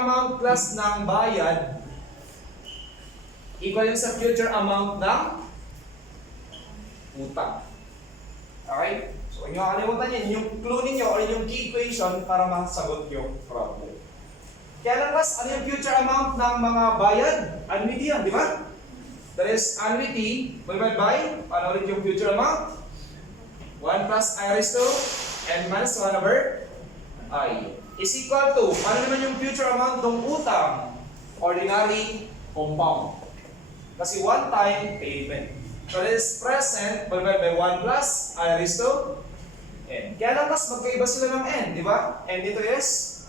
amount plus ng bayad equal yung sa future amount ng utang. Okay? So, huwag nyo kakalimutan yan. Yung clue ninyo or yung key equation para masagot yung problem. Kaya lang, class, ano yung future amount ng mga bayad? Annuity yan, di ba? That is annuity divided by, paano ulit yung future amount? 1 plus I raised to n minus 1 over I is equal to, ano naman yung future amount ng utang? Ordinary compound. Kasi one time payment. So this present divided by 1 plus I raised to n. Kaya lang, class, magkaiba sila ng n, di ba? N dito is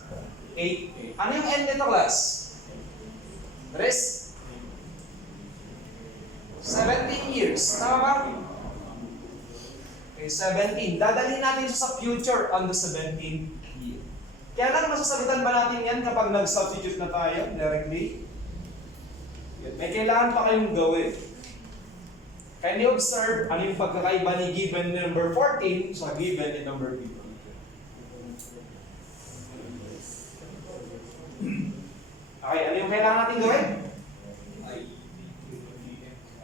8. Ano yung n dito, class? That is 17 years. Tama ba? Okay, 17. Dadalhin natin siya sa future on the 17th year. Kaya lang, masasagutan ba natin yan kapag nag-substitute na tayo directly? May kailangan pa kayong gawin. Kindly observe ano yung pagkakaiba ni given number 14 sa given ni number 15. Okay, ano yung kailangan natin gawin?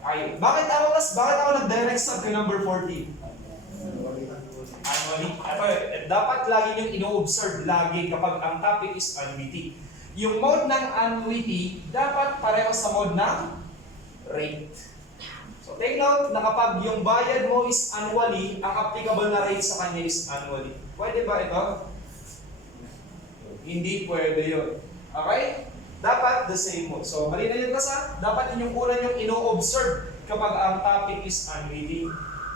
Ay, bakit ako nag-direct sub kay number 14? Annually. Dapat lagi niyong ino-observe lagi kapag ang topic is annuity. Yung mode ng annuity, dapat pareho sa mode ng rate. So take note na kapag yung bayad mo is annually, ang applicable na rate sa kanya is annually. Pwede ba ito? Hindi pwede yun. Okay? Dapat the same mode. So, mali na yun kasi, dapat yun yung una yung ino-observe kapag ang topic is annuity.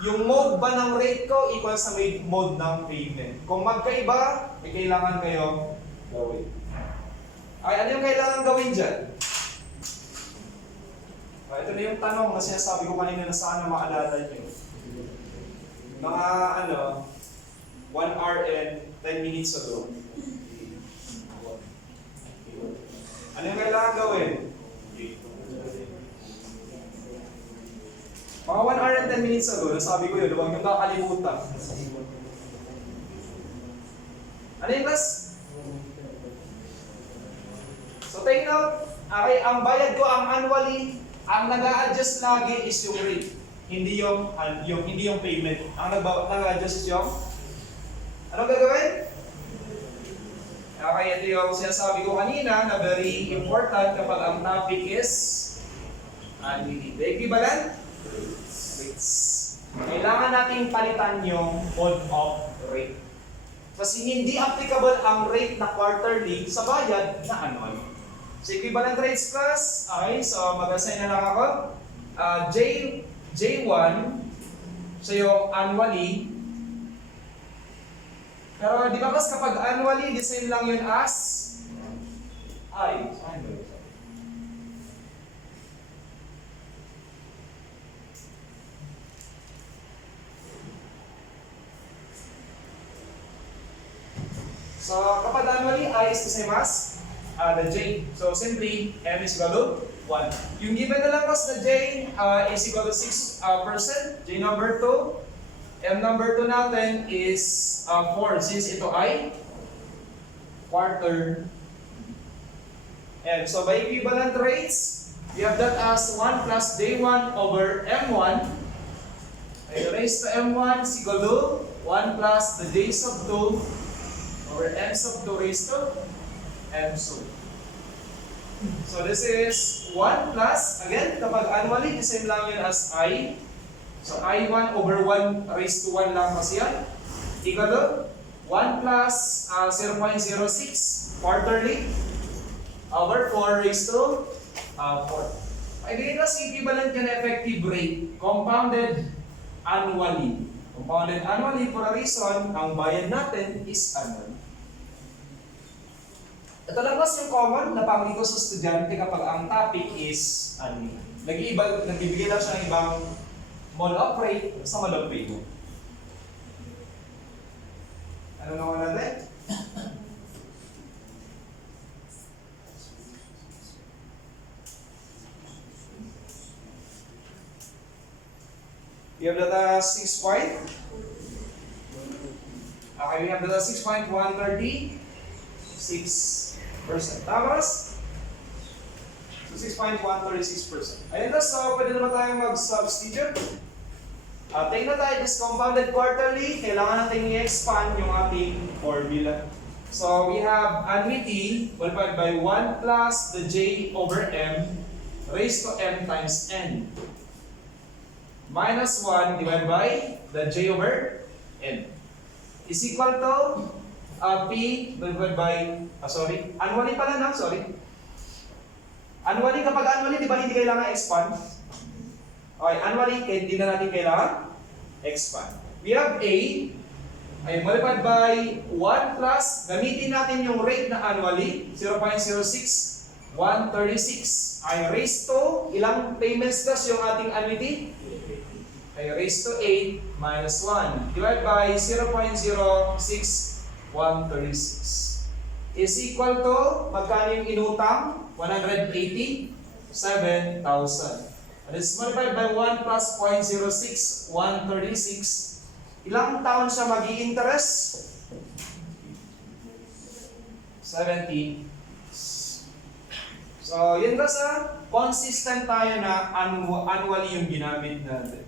Yung mode ba ng rate ko equal sa mode ng payment. Kung magkaiba, may kailangan kayo gawin. Okay, ano yung kailangan gawin dyan? Ito na yung tanong na sinasabi ko kanina na sana maalala nyo. Mga 1 hour and 10 minutes ago. Ano yung kailangan gawin? Mga 1 hour and 10 minutes ago, nasabi ko yun, huwag yung kakalimutan. Ano yung class? So take note, okay, ang bayad ko, ang annually, ang nag-a-adjust lagi is yung rate. Hindi yung payment. Ang nag-a-adjust is yung ano gagawin? Okay, ito yung sinasabi ko kanina na very important kapag ang topic is annuity. The equivalent rates. Kailangan nating palitan yung mode of rate. Kasi hindi applicable ang rate na quarterly sa bayad na annual. So equivalent rates class, okay, so mag-assign na lang ako. J1, so yung annually. Pero di ba kas kapag annually, the same lang yun as I. So kapag annually, I is the same as the J. So simply, M is equal to 1. Yung given na lang kas na J is equal to 6%. J number 2. M number 2 natin is 4 since ito ay quarter. And so by equivalent rates, we have that as 1 plus J1 over M1. Okay, raised to M1 is equal to 1 plus the J sub 2 over M sub 2 raised to M sub. So this is 1 plus, again, kapag annually, the same lang yun as I. So I1 over 1 raised to 1 lang kasi yan. Equal to 1 plus 0.06 quarterly over 4 raised to 4. Ay, ganyan kasi equivalent yan effective rate. Compounded annually. Compounded annually for a reason, ang bayad natin is annual. Ito lang kasi yung common na pangit ko sa estudyante kapag ang topic is annual. Nagbibigay lang siya ng ibang mode of rate sa mode of payment. Ano naman natin? We have data 6 point. Okay, we have data 6.130. 6. Tama, Ras? So 6.136%. Ayun, Ras, so pwede naman tayong mag-substitute. Tingnan na tayo, this compounded quarterly, kailangan natin i-expand yung ating formula. So we have annuity multiplied by 1 plus the j over m raised to m times n. Minus 1 divided by the j over n is equal to p divided by, annually pala na, Annually, kapag annually, di ba hindi kailangan expand? Okay, annually, hindi na natin kailangan expand. We have a, ay multiplied by 1 plus, gamitin natin yung rate na annually, 0.06136, ay raised to, ilang payments plus yung ating annuity? Ay raised to 8 minus 1, divided by 0.06136 is equal to, magkano yung inutang? 187,000. And it's multiplied by 1 plus 0.06136. Ilang taon siya mag-i-interest? 70. So, yun ba sa consistent tayo na annually yung ginamit natin.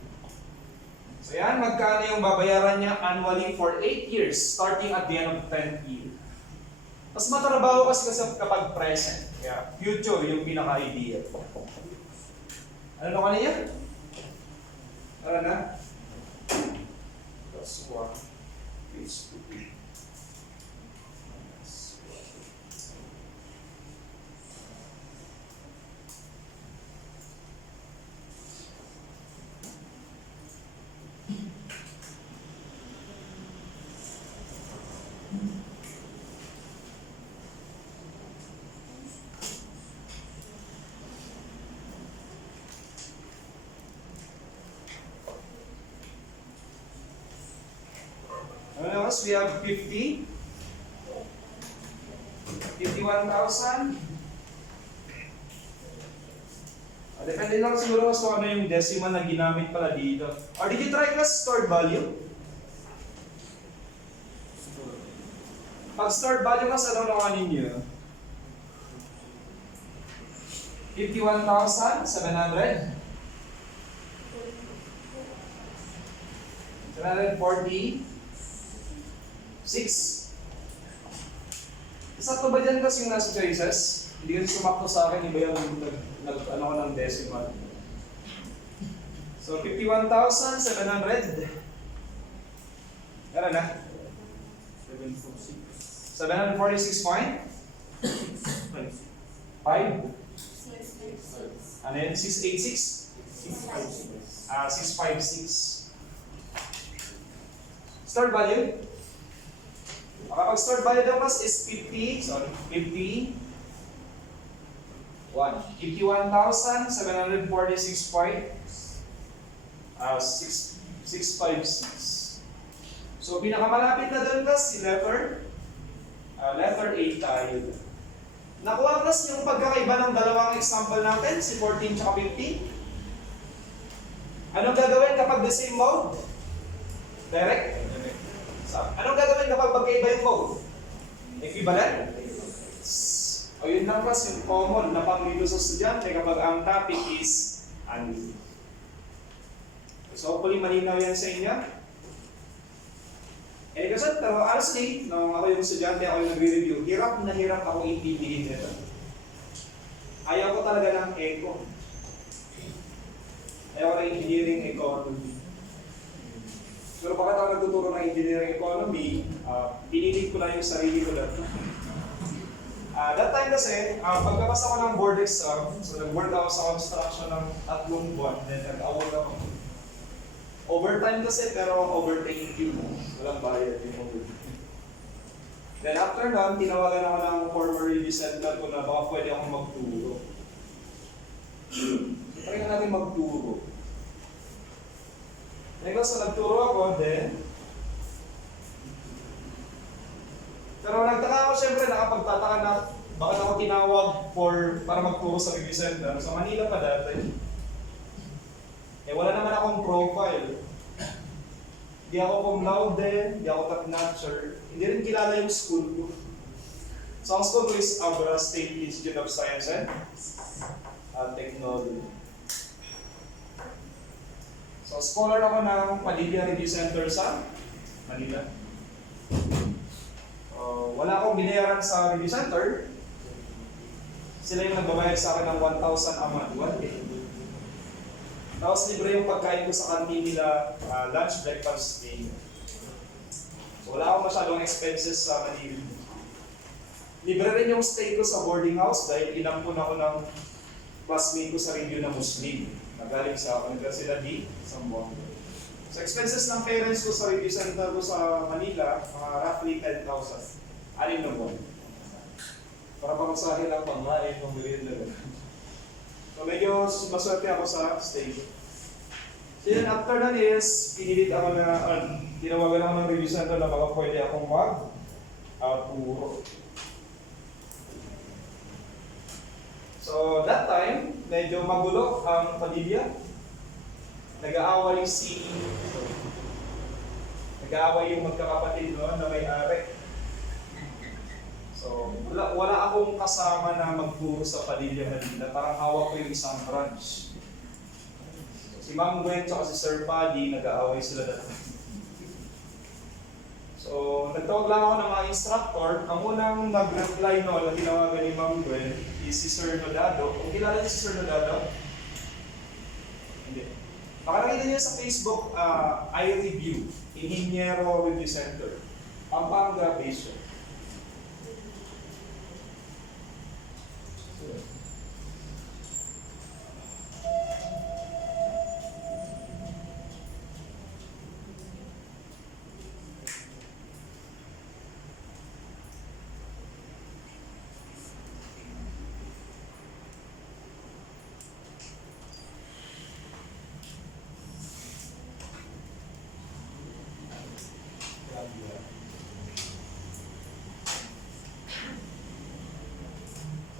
So yan, magkano yung babayaran niya annually for 8 years, starting at the end of 10th year. Mas matrabaho kasi kapag present. Kaya future yung pinaka-ideal. Ano na kanina? Tara na. Plus 1. Page 2. We have 50, 51,000. Depende lang siguro kung ano yung decimal na ginamit pala dito. Or did you try class stored value? Pag stored value kasi ano naman ninyo? 51,700. 740. 6. Sakto ba dyan kasi yung nasa choices? Hindi kasi sumakto sa akin, iba yung ano ko ng decimal. So, 51,700. Yan na. 746 point? 5? Ano yun? 686? 656. Start value? Kapag stored value daw mas is 51,746.6. So pinakamalapit na doon kas si letter A tayo. Nakuha kas yung pagkakaiba ng dalawang example natin, si 14 at 15. Anong gagawin kapag the same mode? Direct? Anong gagawin kapag magkaiba yung mode? Equivalent? O yun lang pas yung common na pang-dito sa estudyante kapag ang topic is annuity. So hopefully malinaw yan sa inyo. Kasi pero honestly, nung ako yung estudyante, ako yung nagre-review, hirap na hirap ako intindihin nito. Ayaw ko talaga ng eco. Ayaw ko ng engineering economy. Pero bakit ako nagtuturo ng engineering economy, pinilit ko lang yung sarili ko that time kasi, pagkabasa ko ng board exam, so nag-work ako sa construction ng 3 buwan, then nag-award ako. Overtime kasi, pero overtime yun. Walang bayad yung overtime. Then after nun, tinawagan ako ng former review center ko na baka pwede akong magturo. Try na natin magturo. So nagturo ako, then pero nagtaka ako siyempre, nakapagtataka na bakit ako tinawag para magturo sa review center. Sa Manila pa dati. Wala naman akong profile. Hindi ako cum laude, hindi ako top-notcher. Hindi rin kilala yung school ko. So, ang school ko is Abra State Institute of Science and Technology. So, scholar ako ng Padilla Review Center sa Manila. Wala akong binayaran sa review center. Sila yung nagbabayad sa akin ng 1,000 a month. 1K. Tapos libre yung pagkain ko sa kantin nila, lunch, breakfast, dinner. So wala akong masyadong expenses sa Manila. Libre rin yung stay ko sa boarding house dahil inampun ako ng classmate ko sa review na Muslim. Nagaling sa Universidad di Zamboanga. So expenses ng parents ko sa review center ko sa Manila, mga roughly 10,000. Anim na buwan. Para pamasahin lang panglain, pang-merienda. So medyo maswerte ako sa stage. So yun, after that is, pinilit ako na, tinawagan ako ng review center na baka pwede akong mag-turo. So that time, medyo magulo ang Padilla. Nag-aaway yung magkakapatid noon na may-ari. So, wala akong kasama na magturo sa Padilla Manila. Parang hawak ko yung isang branch. Si Ma'am Gwen at si Sir Paddy, nag-aaway sila dati. So, nagtawag lang ako ng mga instructor. Ang unang nag-reply noon na tinawagan ni Ma'am Gwen is si Sir Nodado. Kung kilala niyo si Sir Nodado? Hindi. Baka nakita niyo sa Facebook, iReview, Ingeniero Review Center, Pampanga based.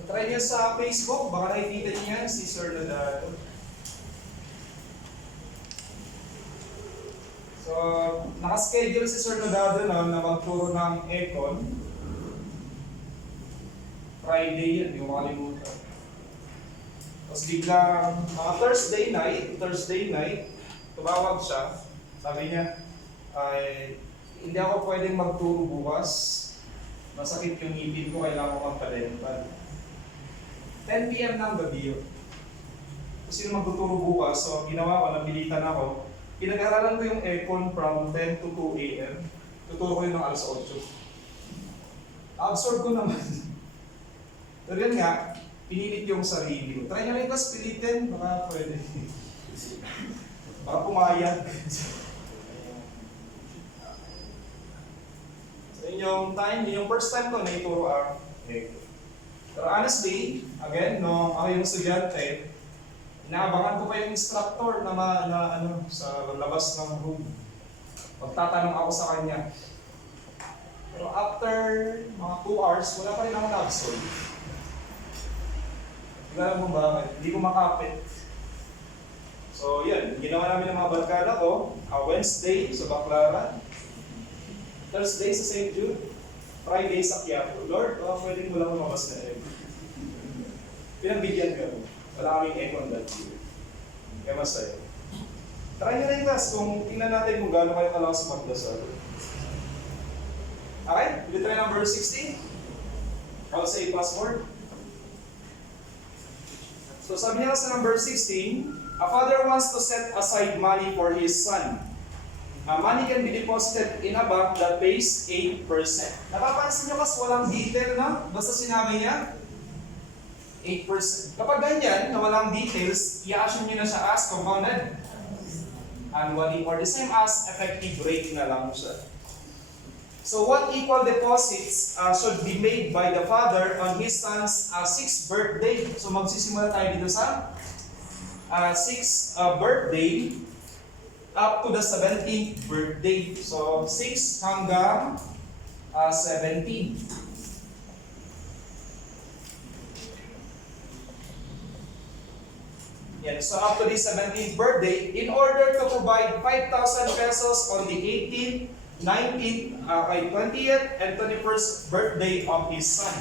Try niyo sa Facebook, baka nakikita niyo yan, si Sir Nodado. So, nakaschedule si Sir Nodado na magturo ng Econ. Friday yan, hindi ko makalimutan. Tapos biglang, mga Thursday night, tumawag siya. Sabi niya, hindi ako pwedeng magturo bukas. Masakit yung ngipin ko, kailangan ko magpa-dental. 10 PM ng gabi yun. Kung sino magtuturo bukas, so ginawa ko, nabilitan ako. Pinag-aralan ko yung Econ from 10 to 2 AM. Tuturo ko yun ng alas 8. Absorb ko naman. Pero yun nga, pinilit yung sarili ko. Try nyo rin tas pilitin, baka pwede. Baka pumayag. So yun yung time, yun yung first time ko na ituro ang Econ. Pero honestly, again, no, ako yung estudyante, inaabangan ko pa yung instructor na sa labas ng room. Pagtatanong ako sa kanya. Pero after mga 2 hours, wala pa rin ako na-absorb. Hindi alam mo bakit, hindi ko makapit. So yun, ginawa namin ng mga barkada ko, Wednesday sa Baclaran, Thursday sa St. Jude, Friday sa Quiapo. Lord, pwede mo lang lumabas na Econ. Pinagbigyan ko. Wala kaming Econ that year. Kaya masaya. Try nyo rin guys kung tingnan natin kung gaano kayo kalakas magdasal. Okay? Will you try number 16? I'll say password. So sabi niya sa number 16, a father wants to set aside money for his son. Money can be deposited in a bank that pays 8%. Napapansin nyo kasi walang detail na? Basta sinabi niya, 8%. Kapag ganyan, na walang details, i-assume nyo na siya as compounded annually or the same as effective rate na lang siya. So what equal deposits should be made by the father on his son's 6th birthday? So magsisimula tayo dito sa 6th birthday up to the 17th birthday. So 6 hanggang 17. Yan. So up to the 17th birthday, in order to provide 5,000 pesos on the 18th, 19th, 20th and 21st birthday of his son.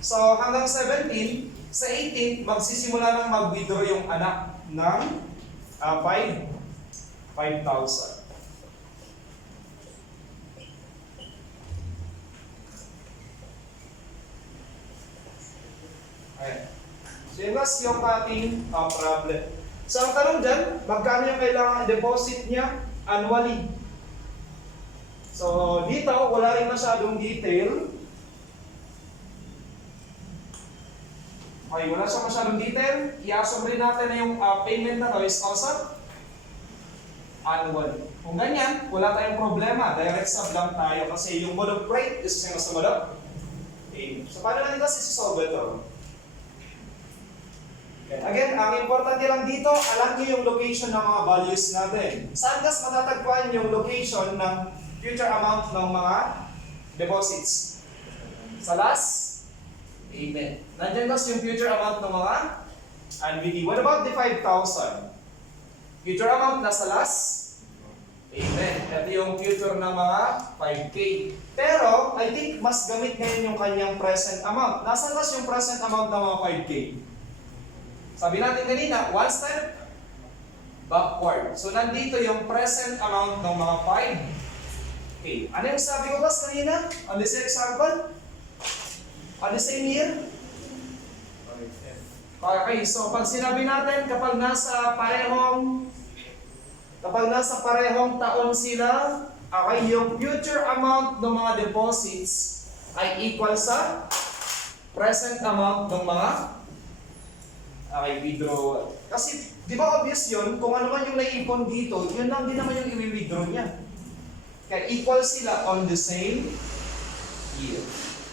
So hanggang 17, sa 18, magsisimula nang mag-withdraw yung anak ng 5,000. Ayan. So yun guys, yung ating problem. So ang tanong dyan, magkano yung kailangan deposit niya annually? So dito, wala rin masyadong detail. Okay, wala siya masyadong detail. I-assume rin natin na yung payment na to is also annual. Kung ganyan, wala tayong problema. Direct sub lang tayo kasi yung mode of rate is yung sa mode of payment. So paano natin kasi solve ito? Okay. Again, ang importante lang dito, alam niyo yung location ng mga values natin. Saan gas matatagpuan yung location ng future amount ng mga deposits? Sa last payment. Nandiyan gas yung future amount ng mga annuity. What about the 5,000? Future amount nasa last payment. Ito yung future ng mga 5K. Pero, I think mas gamit ngayon yung kanyang present amount. Nasaan gas yung present amount ng mga 5K? Sabi natin kanina, one step backward. So, nandito yung present amount ng mga 5K. Ano yung sabi ko guys kanina? On the same example? On the same year? Okay, so pag sinabi natin, kapag nasa parehong taon sila, okay, yung future amount ng mga deposits ay equal sa present amount ng mga withdrawal. Kasi, di ba obvious yun, kung ano man yung naiipon dito, yun lang din naman yung i-withdraw niya. Kaya equal sila on the same year.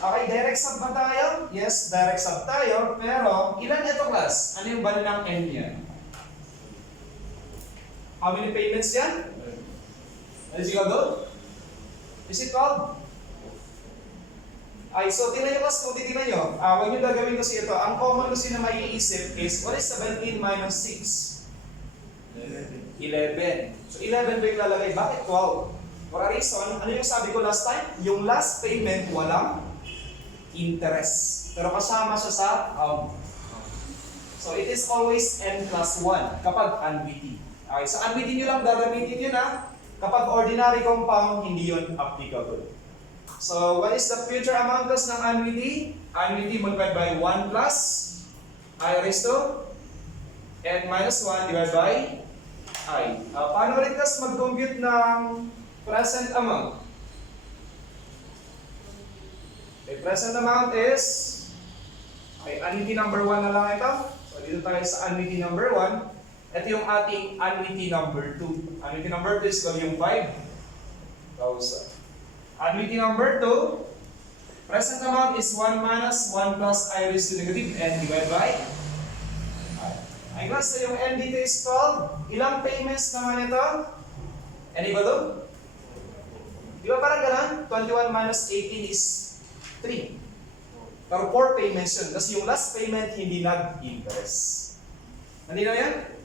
Okay, direct sub ba tayo? Yes, direct sub tayo. Pero, ilan ito class? Ano yung value ng N yan? How many payments yan? Is it good? Is it 12? Ay, so tingnan nyo class, kung titignan nyo, huwag nyo gagawin kasi ito. Ang common kasi na maiisip is, what is 17 minus 6? 11. So 11 ba yung lalagay? Bakit 12? For a reason, ano yung sabi ko last time? Yung last payment, walang interest. Pero kasama siya sa so it is always n plus 1 kapag annuity. Okay, so annuity nyo lang gagamitin yun ha. Kapag ordinary compound, hindi yun applicable. So what is the future amount plus ng annuity? Annuity multiplied by 1 plus I raised to n minus 1 divided by I. Paano rin kas mag-compute ng present amount? The present amount is, okay, annuity number 1 na lang ito. So dito tayo sa annuity number 1. Ito yung ating annuity number 2. Annuity number 2 is yung 5,000. Annuity number 2, present amount is 1 minus 1 plus I raised to negative n divided by I. Ay class, so yung n dito is 12. Ilang payments naman ito? N equal to? Di ba parang ganun? 21 minus 18 is 3. Pero 4 payments yun. Kasi yung last payment, hindi nag-interest. Nandito yan?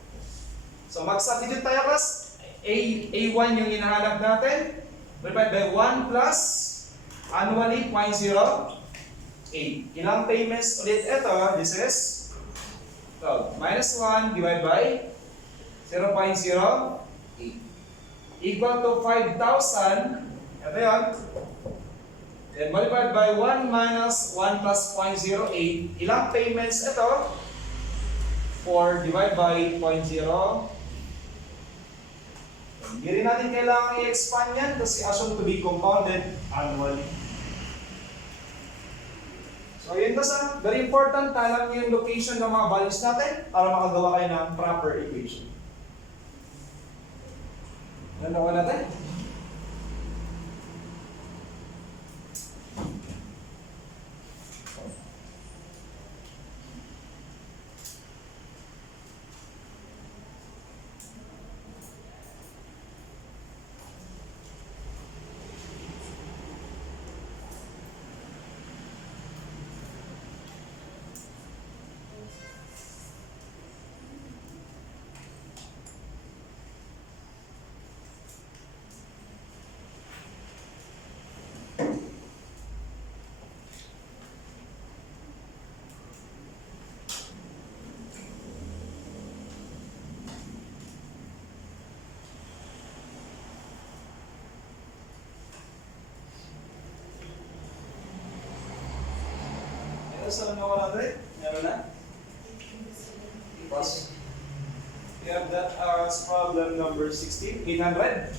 So mag-substitute tayo class. A1 yung hinahanap natin. Multiplied by 1 plus annually 0.08. Ilang payments ulit ito? This is 12. Minus 1 divided by 0.08. Equal to 5,000. Ito yun. Then multiplied by 1 minus 1 plus 0.08. Ilang payments ito? 4 divided by 0.08. Hindi rin natin kailangan i-expand yan kasi assumed to be compounded annually. So yun kasi, very important, alam niyo yung location ng mga values natin para makagawa kayo ng proper equation. Ano natin? ito sa 100? Meron na? Plus. We have that as problem number 16. 800.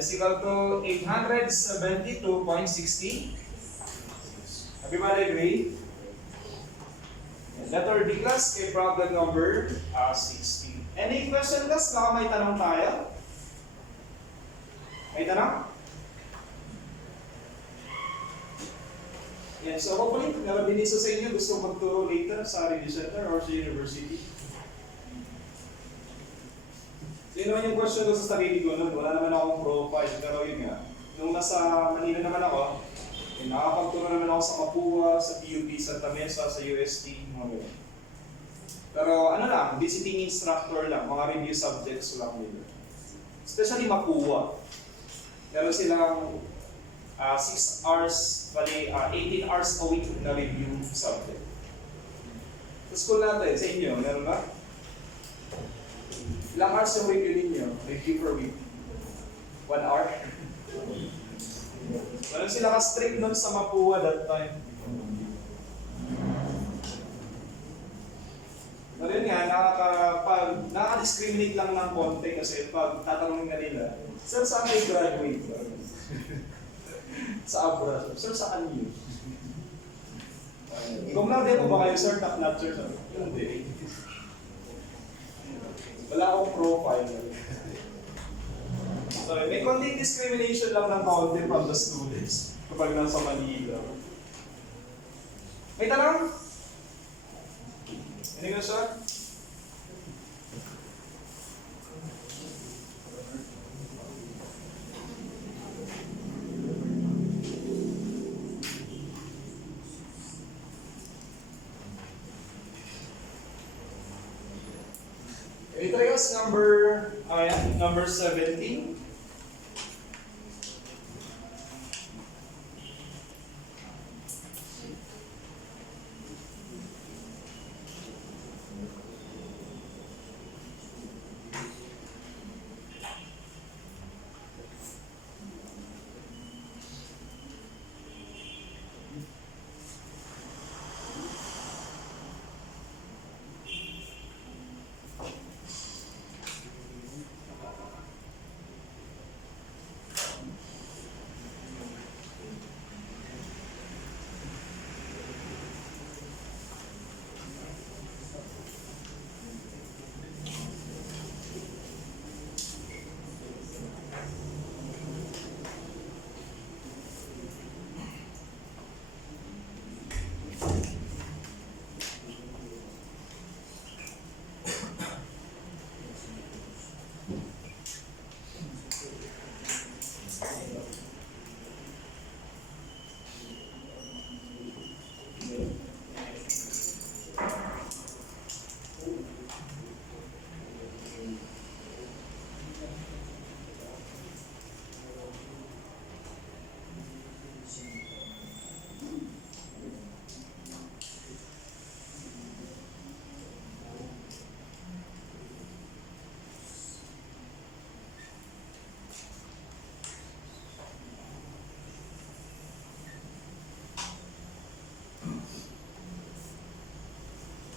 Is equal to 872.60. Everybody agree? Letter D class, kay problem number 16. Any question class? Baka may tanong tayo? May tanong? Yan, so hopefully, meron din isa sa inyo gusto magturo later sa review center or sa university. So yun naman yung question ko sa sarili ko nun. Wala naman akong profile, pero yun nga. Nung nasa Manila naman ako, nakakapagturo naman ako sa Mapua, sa PUP, Santa Mesa, sa UST, mga ganyan. Pero ano lang, visiting instructor lang, mga review subjects lang nila. Especially Mapua. Meron silang 6 hours, bali 18 hours a week na review subject. Sa school natin, sa inyo, meron ba? Ilang hours yung review ninyo? Review per week? 1 hour? Meron sila ka-strict nun sa Mapua that time. Pero yun nga, nakaka-discriminate lang ng konti kasi pag tatanungin ka nila, sir, saan kayo graduate? Sa abroad. Sir, saan yun? Kung na-demo ba kayo, sir, top-notch, sir? Hindi. Wala akong profile. So, may konting discrimination lang ng konti from the students kapag nasa Manila. May tanong? Any question? Try us number 17.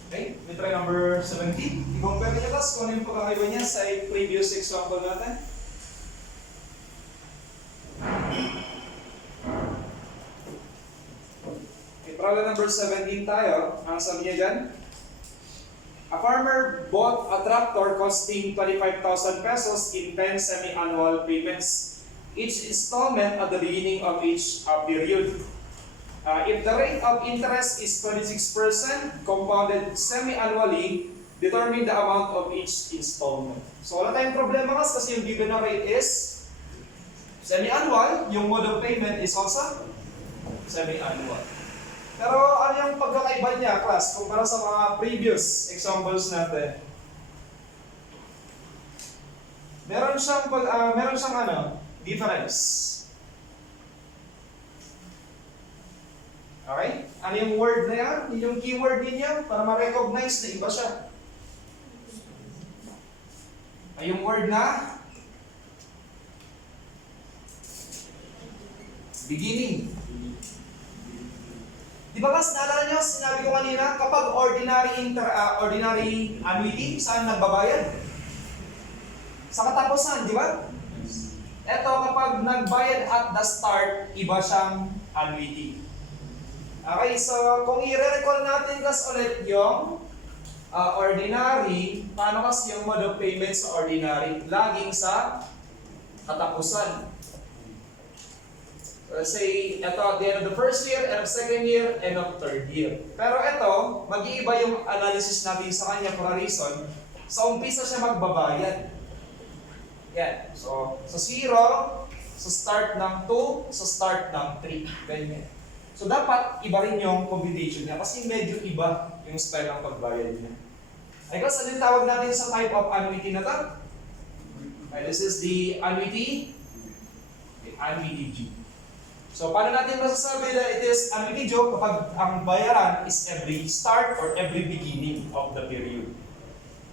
Okay, we try number 17. I-compare niyo guys kung ano yung pagkakaiba niya sa previous example natin. Okay, problem number 17 tayo. Ang sabi niya dyan, a farmer bought a tractor costing 25,000 pesos in 10 semi-annual payments, each installment at the beginning of each period. If the rate of interest is 26% compounded semi-annually, determine the amount of each installment. So wala tayong problema kasi yung given na rate is semi-annual, yung mode of payment is also semi-annual. Pero ano yung pagkakaiba niya, class, kumpara sa mga previous examples natin? Meron siyang difference. Okay? Ano yung word na yan? Yung keyword ninyo para ma-recognize na iba siya. Ay, yung word na beginning. Di ba kas, naalala nyo, sinabi ko kanina, kapag ordinary annuity, saan nagbabayad? Sa katapusan, di ba? Ito, kapag nagbayad at the start, iba siyang annuity. Okay, so kung i-recall natin kas ulit yung ordinary, paano kasi yung mode of payment sa ordinary? Laging sa katapusan. Let's say, ito at the end of the first year, end of second year, end of third year. Pero ito, mag-iiba yung analysis natin sa kanya for a reason. Sa umpisa siya magbabayad. Yan. So, sa 0, sa start ng 2, sa start ng 3. Ganyan. So, dapat iba rin yung computation niya kasi medyo iba yung style ng pagbayad niya. Ay, kasi ano yung tawag natin sa type of annuity na ito? Okay, this is the annuity. Okay, annuity G. So, paano natin masasabi na it is annuity G kapag ang bayaran is every start or every beginning of the period?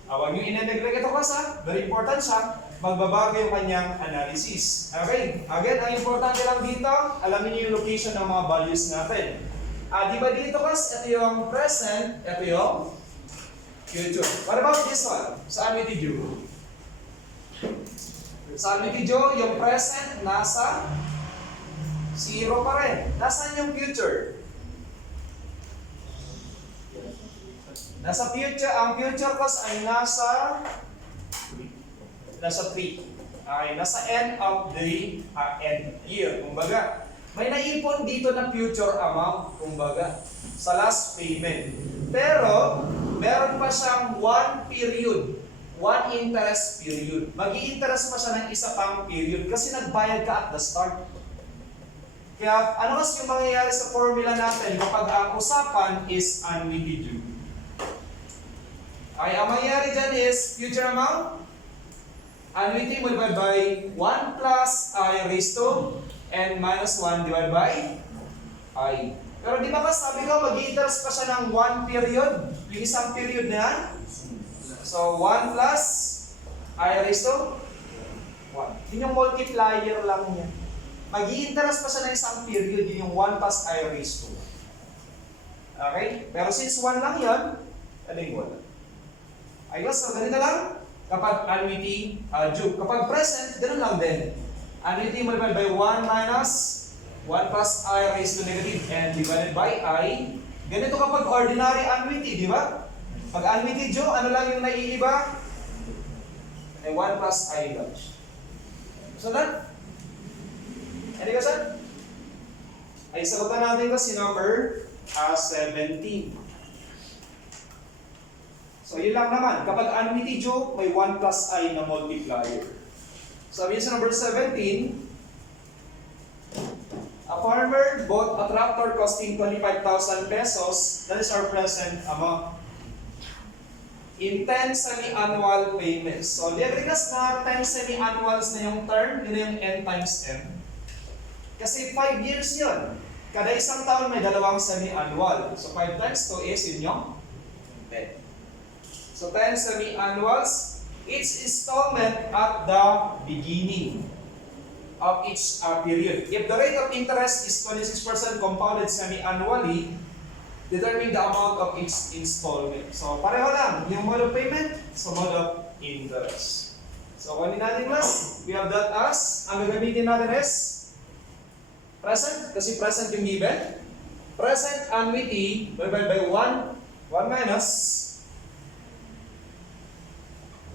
Huwag nyo ine-neglect ito kasi, very important siya, magbabago yung kanyang analysis. Okay, again, ang importante lang dito, alamin niyo yung location ng mga values natin. Di ba dito kasi, ito yung present, ito yung future. What about this one? Sa annuity G? Sa annuity G, yung present nasa 0 pa rin. Nasaan yung future? Nasa future, ang future cost ay nasa 3. Okay, nasa end of the end year. Kumbaga, may naipon dito na future amount, kumbaga, sa last payment. Pero, meron pa siyang one period, one interest period. Mag-i-interest pa siya ng isa pang period kasi nagbayad ka at the start. Kaya, ano kasi yung mangyayari sa formula natin kapag ang usapan is annuity due? Okay, ang mangyayari dyan is future amount, annuity multiplied by 1 plus I raised to n minus 1 divided by I. Pero di ba sabi ko, mag-i-interest pa siya ng 1 period, yung isang period na yan? So, 1 plus I raised to 1. Yun yung multiplier lang niya. Mag-i-interest pa siya ng isang period, yun yung 1 plus I raised to 1. Okay? Pero since 1 lang yun, aling wala. Ayos, so ganito lang. Kapag annuity due. Kapag present, ganun lang din. Annuity multiplied by 1 minus 1 plus I raised to negative n divided by I. Ganito kapag ordinary annuity, di ba? Pag annuity due, ano lang yung naiiba? Ay 1 plus I lang. So that? Any question? Ay sagutan natin ko si number 17. So, yun lang naman. Kapag annuity due, may 1 plus I na multiplier. Sabi niya sa number 17, a farmer bought a tractor costing 25,000 pesos. That is our present amount. In 10 semi-annual payments. So, liagrigas na 10 semi-annuals na yung term, yun na yung n times m. Kasi 5 years yun. Kada isang taon may dalawang semi-annual. So, 5 times 2 is yun yung 10. So 10 semi-annuals, each installment at the beginning of each period. If the rate of interest is 26% compounded semi-annually, determine the amount of each installment. So pareho lang, yung mode of payment sa mode of interest. So kunin natin class, we have that as, ang gagamitin natin is present, kasi present yung given. Present annuity divided by 1 minus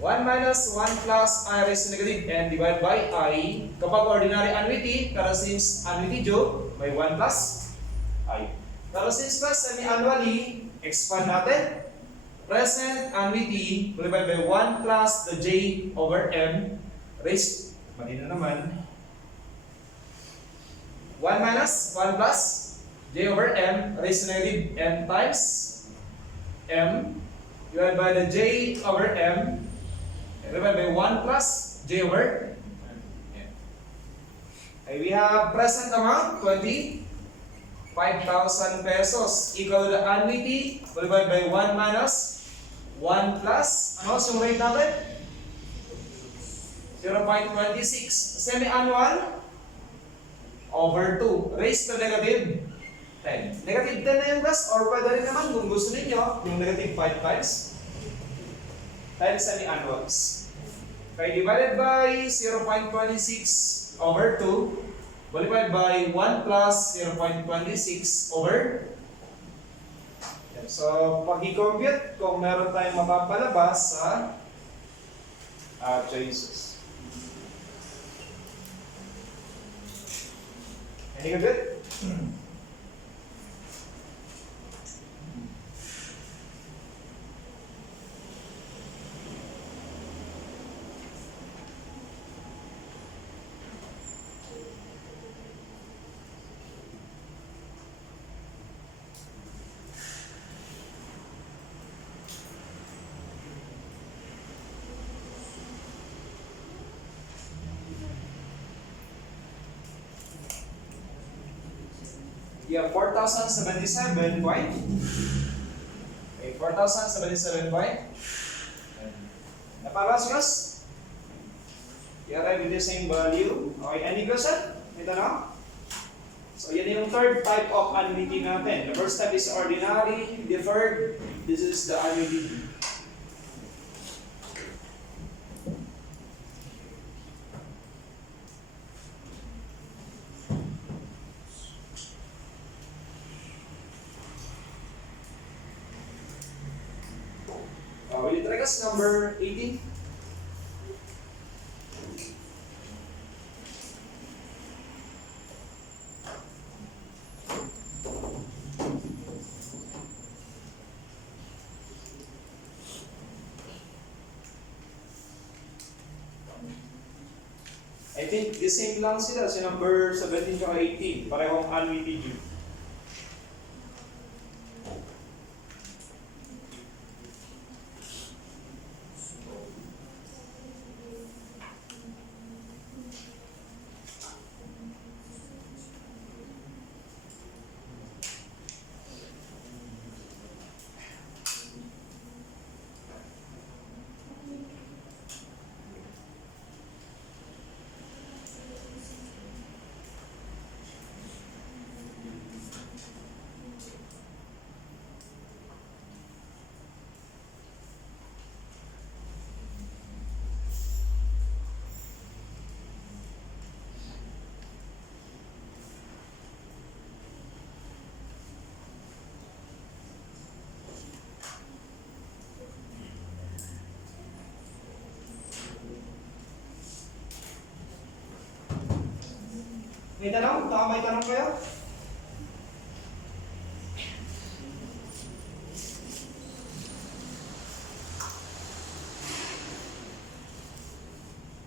1 minus 1 plus I raised to negative n divided by I. Kapag ordinary annuity, pero since annuity due, may 1 plus I. Pero since plus semi-annually, expand natin. Present annuity divided by 1 plus the j over m raised, mali na naman. 1 minus 1 plus j over m raised to negative n times m divided by the j over m divided by 1 plus j over m. Okay, we have present amount 25,000 pesos equal to the annuity divided by 1 minus 1 plus, ano yung rate natin? 0.26. Semi-annual over 2 raised to negative 10. Negative 10 na yung class, or pwede rin naman kung gusto ninyo, yung negative 5 times 10 semi-annuals. Okay, divided by 0.26 over 2, multiplied by 1 plus 0.26 over. So, pag i-compute, kung meron tayong mapapalabas sa choices. Any good? You have 4,077 point. Okay, 4,077 point. Napalas? You arrive with the same value. Okay, any question? Ito na? So, yan yung third type of annuity natin. The first type is ordinary, deferred. This is the annuity. Will you try us number 18? I think the same lang sila, si number 17 at 18, parehong annuity due. May tanong? Baka may tanong kayo?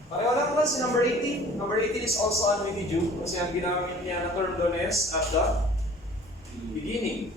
Pareho lang pala si number 18. Number 18 is also annuity due kasi ang ginamit niya na term doon is at the beginning.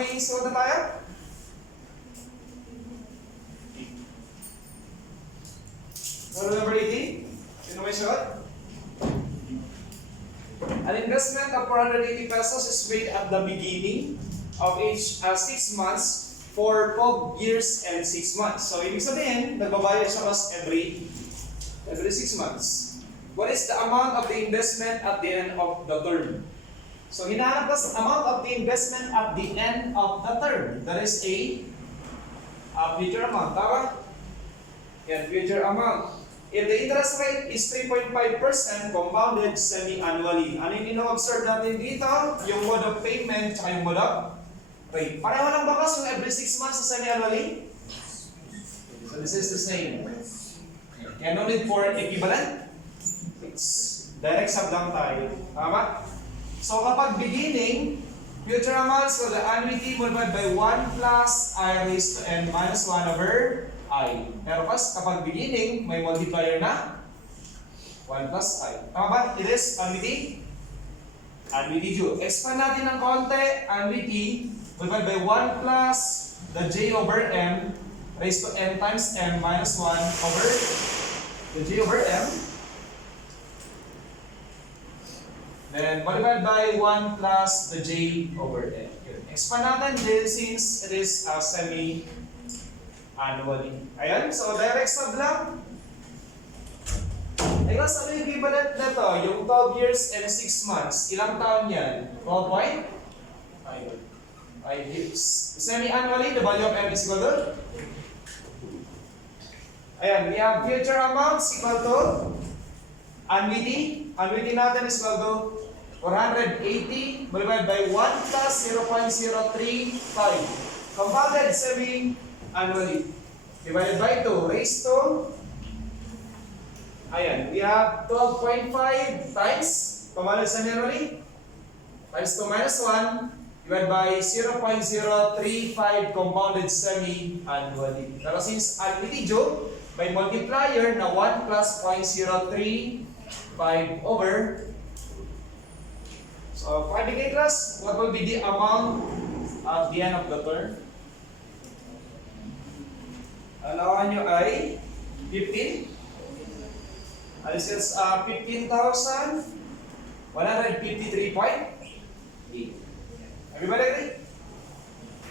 may suot na tayo? Roll number 18. Sino may suot? An investment of 480 pesos is made at the beginning of each 6 months for 12 years and 6 months. So, ibig sabihin, nagbabayad siya mas every 6 months. What is the amount of the investment at the end of the term? So, hinahanap ka sa amount of the investment at the end of the term. That is a future amount. Tama? Yan, future amount. If the interest rate is 3.5% compounded semi-annually. Ano yung ino-observe natin dito? Yung mode of payment at yung mode of rate. Pareho lang ba kasi yung every 6 months sa semi-annually? So this is the same. Kaya no need for equivalent. It's direct sub lang tayo. Tama? So kapag beginning, future amounts for the annuity multiplied by 1 plus I raised to n minus 1 over I. Pero kapag beginning, may multiplier na 1 plus I. Tama ba? It is annuity. Annuity due. Expand natin ng konti. Annuity multiplied by 1 plus the j over m raised to n times m minus 1 over the j over m. Then multiplied by 1 plus the j over n. Expand natin din since it is semi-annually. Ayan, so direct sub lang. Ay, ano yung equivalent na to? Yung 12 years and 6 months. Ilang taon yan? 12.5 years. Semi-annually, the value of m is equal to? Ayan, we have future amounts equal to annuity. Annuity natin is equal to 480 multiplied by 1 plus 0.035. Compounded semi-annually. Divided by 2 raised to, ayan, we have 12.5 times, compounded semi-annually, times 2 minus 1, divided by 0.035 compounded semi-annually. Pero since annuity due, by multiplier na 1 plus 0.035 over. So, for indicate class, what will be the amount at the end of the term? Alawan nyo ay 15. This is 15,153.8. Everybody agree?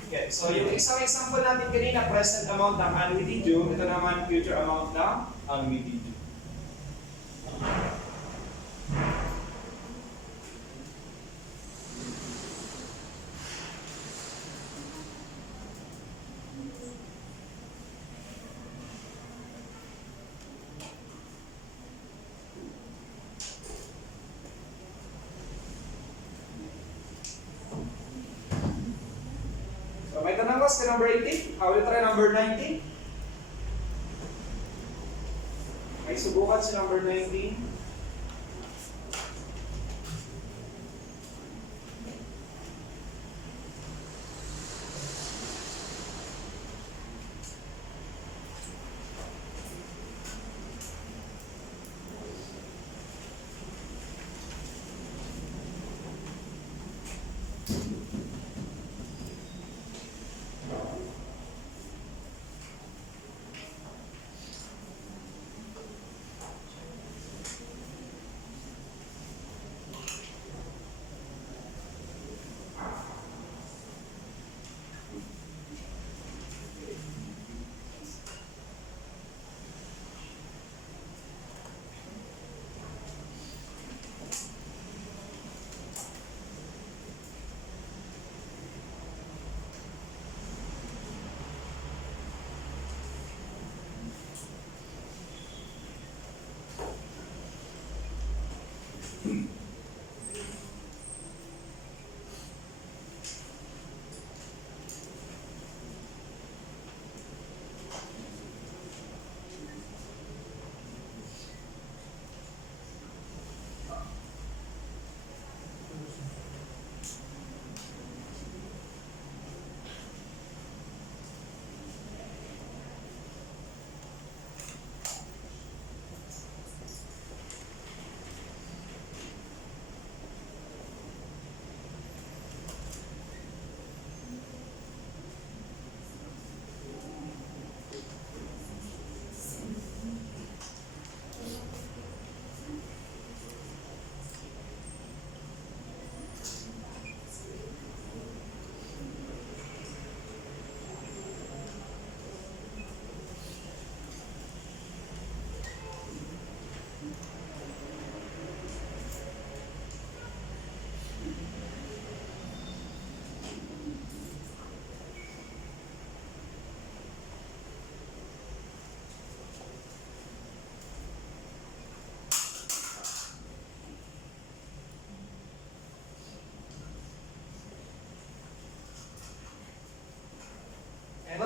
Okay, so yung isang example natin kanina, present amount ng annuity due. Ito naman, future amount ng annuity due. So, may tanong ko sa number 18. I will try number 19. May subukan si number 19.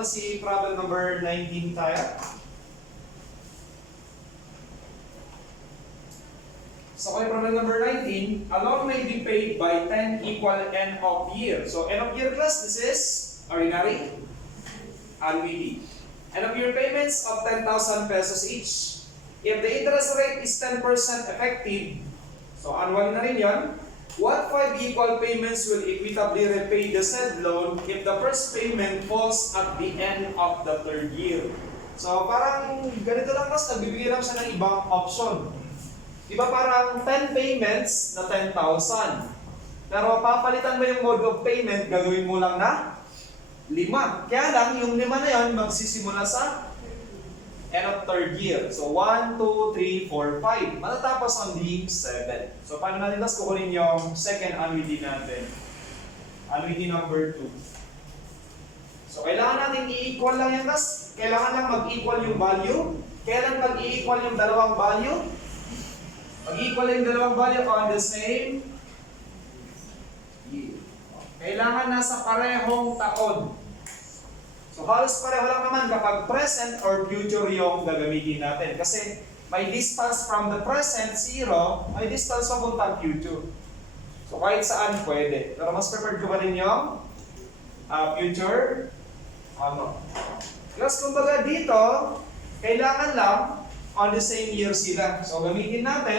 si problem number 19 tayo. So, kung problem number 19, a loan may be paid by 10 equal end of year. So, end of year class, this is ordinary annuity. End of year payments of 10,000 pesos each. If the interest rate is 10% effective, so annual na rin yan, what 5 equal payments will equitably repay the said loan if the first payment falls at the end of the third year? So, parang ganito lang mas, nagbibigay lang siya ng ibang option. Diba parang 10 payments na 10,000. Pero papalitan mo yung mode of payment, gagawin mo lang na 5. Kaya lang, yung 5 na yun, magsisimula sa end of third year. So, 1, 2, 3, 4, 5. Matatapos on the 7. So, paano natin tas kukunin yung second annuity natin? Annuity number 2. So, kailangan natin i-equal lang yan, tas kailangan lang mag-equal yung value. Kailan mag-i-equal yung dalawang value? Mag-equal yung dalawang value on the same year. Kailangan nasa parehong taon. So halos pareho lang naman kapag present or future yung gagamitin natin. Kasi may distance from the present, 0, may distance papuntang future. So kahit saan pwede. Pero mas preferred ko pa rin yung future. Plus kumbaga dito, kailangan lang on the same year sila. So, gamitin natin,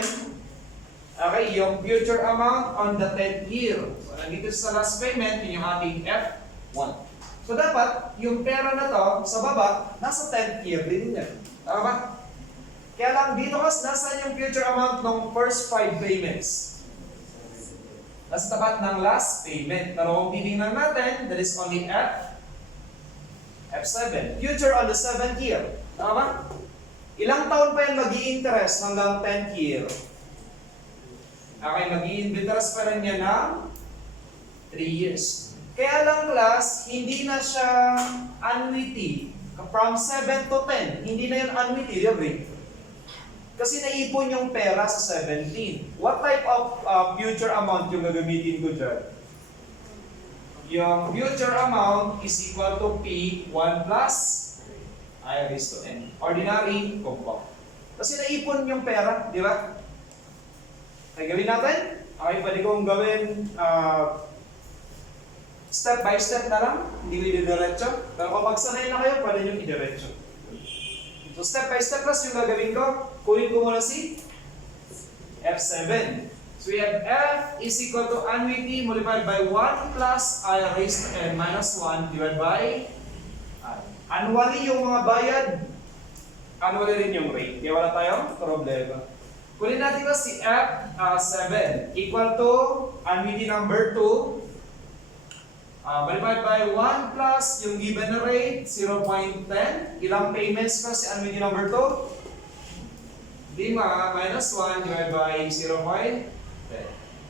okay, yung future amount on the 10th year. So, nandito sa last payment, yun yung ating F1. So, dapat, yung pera na to, sa baba, nasa 10th year din yan. Tama ba? Kaya lang, dito kasi, nasa yung future amount ng first 5 payments. Nasa tapat ng last payment. Pero kung titingnan natin, that is only F7. Future on the 7th year. Tama ba? Ilang taon pa yan mag-i-interest hanggang 10th year? Okay, mag-i-interest pa rin yan ng 3 years. Kaya lang class, hindi na siya annuity. From 7 to 10, hindi na yun annuity, di ba? Kasi naipon yung pera sa 17. What type of future amount yung gagamitin ko dyan? Yung future amount is equal to P1 plus I raised to N. Ordinary compound. Kasi naipon yung pera, di ba? Okay, gawin natin. Okay, pwede kong gawin step by step na lang. Hindi ko i-diretso. Pero kung magsanay na kayo, pwede nyo i-diretso. So step by step plus yung gagawin ko. Kunin ko muna si F7. So we have F is equal to annuity multiplied by 1 plus I raised to N minus 1 divided by annually yung mga bayad, annually rin yung rate. Kaya wala tayong problema. Kunin natin ba si F7 equal to annuity number 2 multiplied by 1 plus yung given na rate, 0.10. Ilang payments ko si annuity number 2? 5 minus 1 divided by 0.10.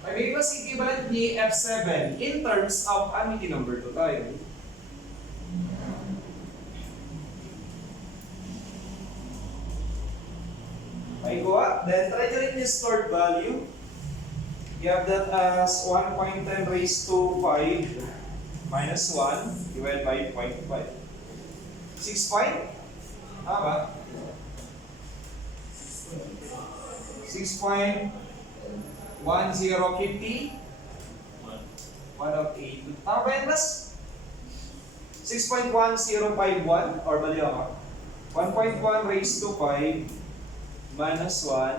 Ibig ko si equivalent ni F7 in terms of annuity number 2 tayo. Okay, kuha. Then, try to write the stored value. You have that as 1.10 raised to 5 minus 1 divided by 0.5. 6 point? Tama ba? 6.1050 1 of 8. Tama ba yan, class? 6.1051 or bali ako? 1.1 raised to 5 minus 1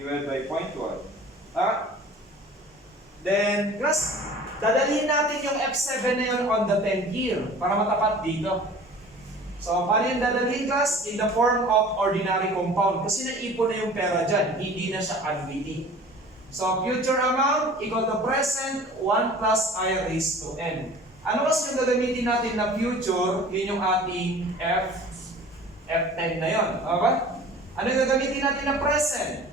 divided by 0.1. Then, class, dadalhin natin yung F7 na yun on the 10th year para matapat dito. So, paano yung dadalhin, class? In the form of ordinary compound. Kasi naipon na yung pera dyan, hindi na siya annuity. So, future amount equal to present 1 plus I raised to N. Ano kasi yung gagamitin natin na future? Yun yung ating F10 na yun. Okay ba? Ano yung gagamitin natin na present?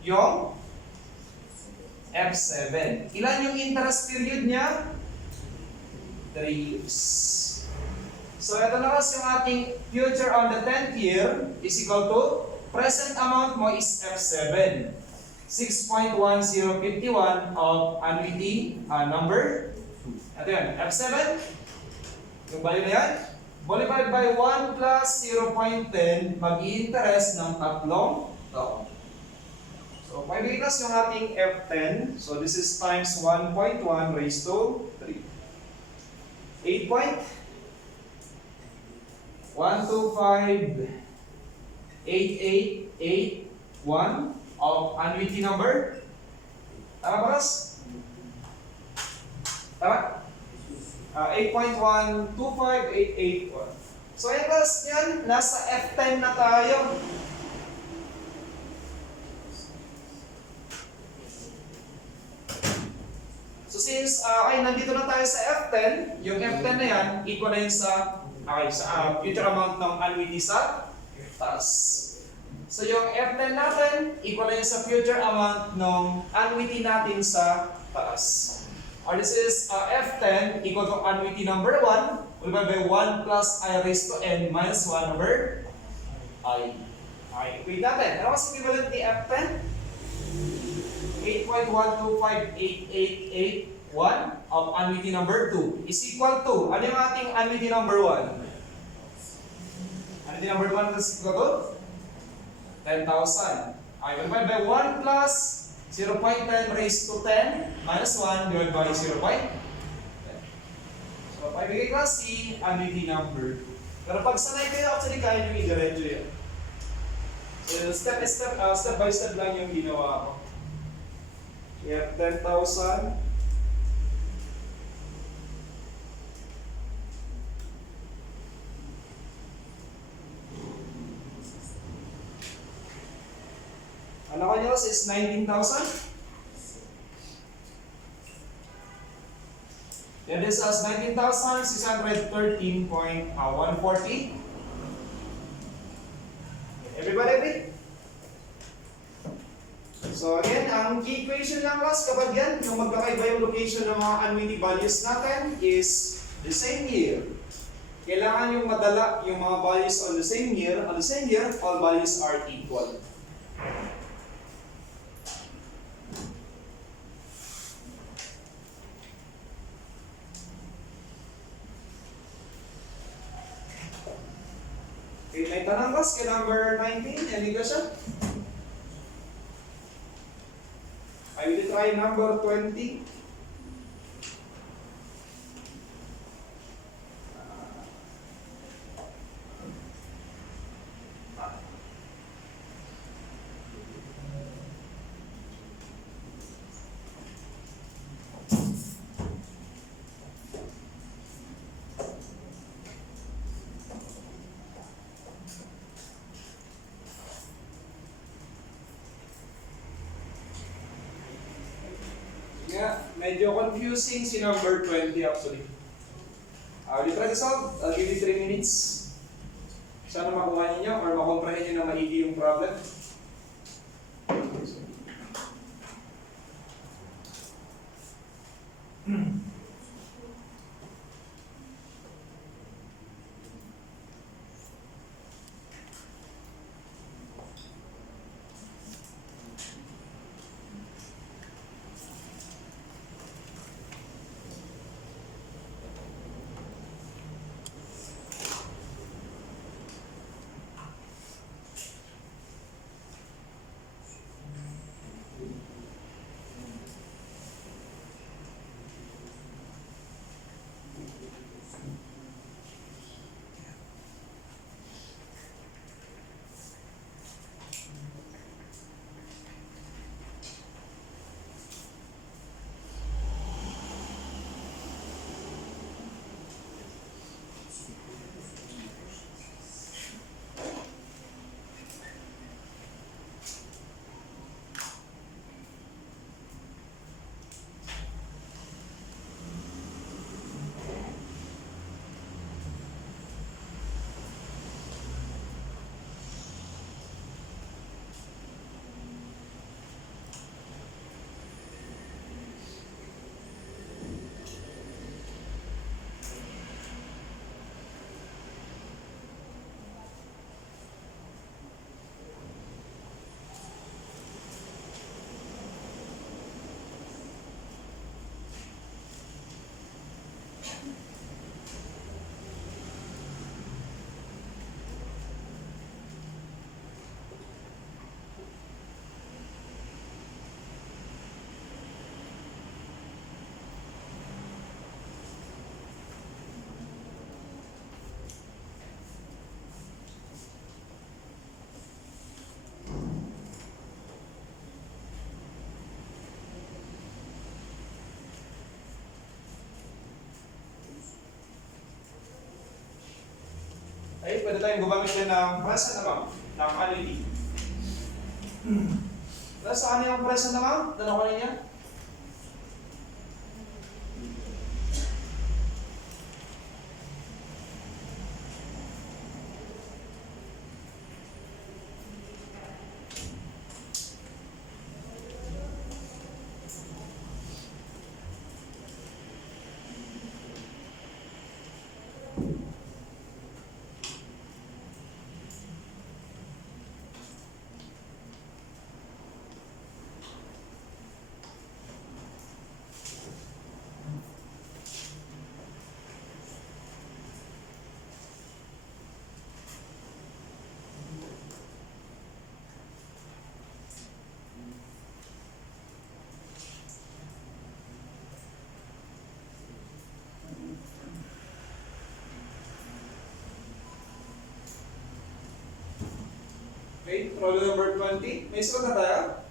Yung F7. Ilan yung interest period niya? 3 years. So, ito na kasi yung ating future on the 10th year is equal to present amount mo is F7. 6.1051 of annuity number 2. Ito yun, F7. Yung value na yan, multiplied by 1 plus 0.10, mag-i-interest ng 3 taon. So, pag-inas yung ating F10. So, this is times 1.1 raised to 3. 8.1258881 of annuity number. Tama ba, Ras? Tama? 8.125881. So, yung class yan, nasa F10 na tayo. So, since nandito na tayo sa F10, yung F10 na yan, equal na yun sa future amount ng annuity sa taas. So, yung F10 natin, equal na yun sa future amount ng annuity natin sa taas. Or this is F10 equal to annuity number 1 multiplied by 1 plus I raised to n minus 1 over I. Okay, equate natin. Ano kasi equivalent ni F10? 8.1258881 of annuity number 2 is equal to, ano yung ating annuity number 1? Annuity number 1 is equal to 10,000. Okay, multiplied by 1 plus 0.10 raised to 10 minus 1 divided by 0.10. So, pagbigay ko si annuity number 2. Pero pag sanay kayo, actually kaya nyo i-diretso yan. So, step by step lang yung ginawa ko. We have 10,000. Ano ko nyo is 19,000. And this is 19,613.140. Everybody agree? So again, ang key equation lang class kapag yan, yung magkakaiba yung location ng mga annuity values natin is the same year. Kailangan yung madala yung mga values on the same year. On the same year, all values are equal. Okay, may tanong class kay number 19. Any question? I will try number 20. Yeah, medyo confusing si number 20 actually. I will try to solve. I'll give you 3 minutes. Sana makuha niyo or makomprehend niyo na maigi yung problem. pwede tayong gumamit din ng present amount, ng annuity. Saan yung present amount? Tanong ko niya. Okay, problem number 20. May sagot na tayo?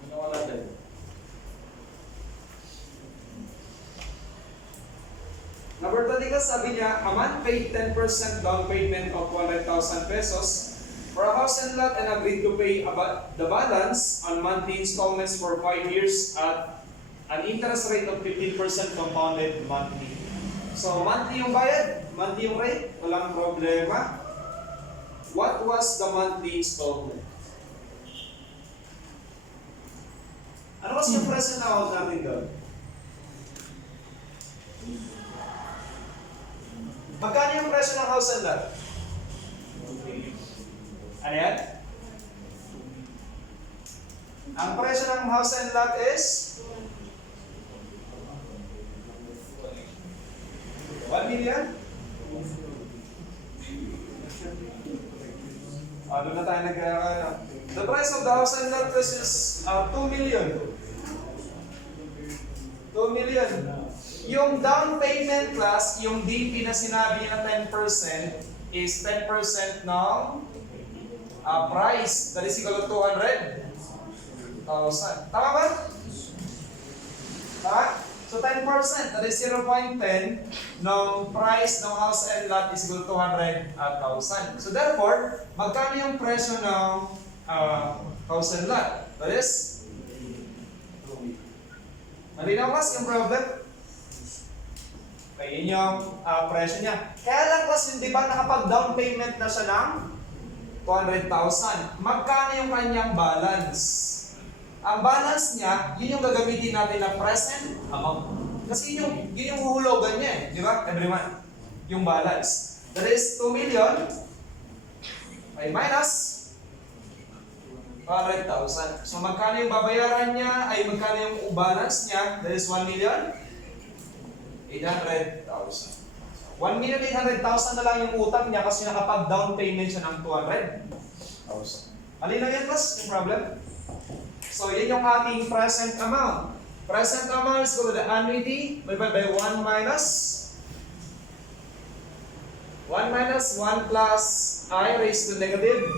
Ano ko natin? Number 20 ka, sabi niya, a man paid 10% down payment of 100,000 pesos for a house and lot and agreed to pay the balance on monthly installments for 5 years at an interest rate of 15% compounded monthly. So, monthly yung bayad, monthly yung rate, walang problema. What was the monthly installment? Ano kasi yung present amount natin doon? Magkano yung presyo ng house and lot? Ano yan? Ang presyo ng house and lot is 1 million? Ano na tayo nag-aaral? The price of the house and lot is 2 million. 2 million. Yung down payment plus, yung DP na sinabi niya na 10% is 10% ng price. That is equal to 200,000. Tama ba? Tama? So 10%, that is 0.10 ng price ng house and lot is equal to 200,000. So therefore, magkano yung presyo ng house and lot? That is? Malinaw mas yung problem? Okay, yun yung presyo niya. Kaya lang kasi, di ba nakapag-down payment na siya ng 200,000. Magkano yung kanyang balance? Ang balance niya, yun yung gagamitin natin na present amount. Kasi yun yung huhulugan niya eh. Di ba? Every month. Yung balance. That is 2 million. Okay, minus 200,000. So magkano yung babayaran niya, ay magkano yung balance niya, that is 1,800,000. 1,800,000 na lang yung utang niya kasi nakapag-down payment siya ng 200,000. Alin na yan, boss? Yung problem? So, yun yung ating present amount. Present amount is equal to the annuity divided by 1 minus 1 plus I raised to negative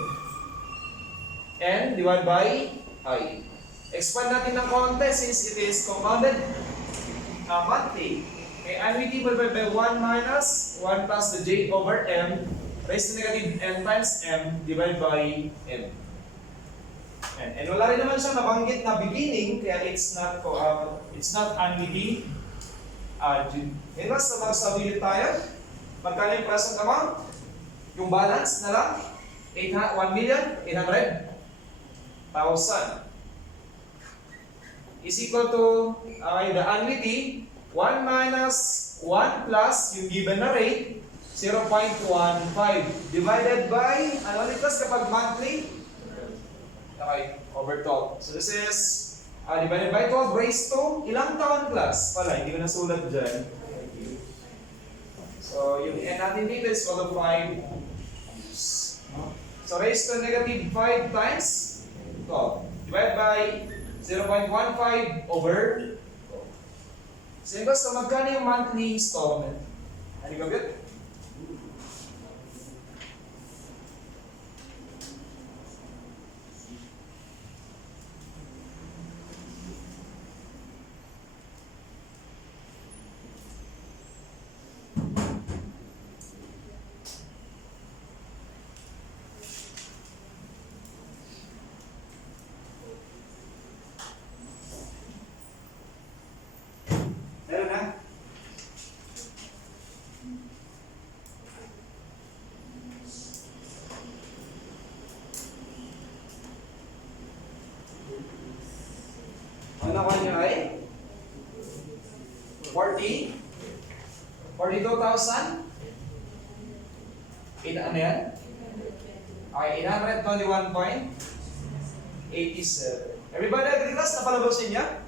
n divided by I. Expand natin ng konti since it is compounded monthly. Okay, annuity divided by 1 minus 1 plus the j over m raised to negative n times m divided by m. And wala rin naman siyang nabanggit na beginning, kaya it's not annuity. And basta magsabili tayo. Magkano yung present amount? Yung balance na lang, 1,800,000 is equal to the annuity, 1 minus 1 plus yung given na rate, 0.15 divided by, ano ulit plus kapag monthly? Okay, over 12. So this is divided by 12 raised to ilang taon class? Wala, hindi ko nasulat dyan. So yung n natin dito is equal to 5. So raised to negative 5 times 12. Divided by 0.15 over 12. So magkano yung monthly installment? Ano ba good? nakuha nyo ay 42,000? Ano yan? Okay, 821.87. Everybody agree, class? Napalabas niya?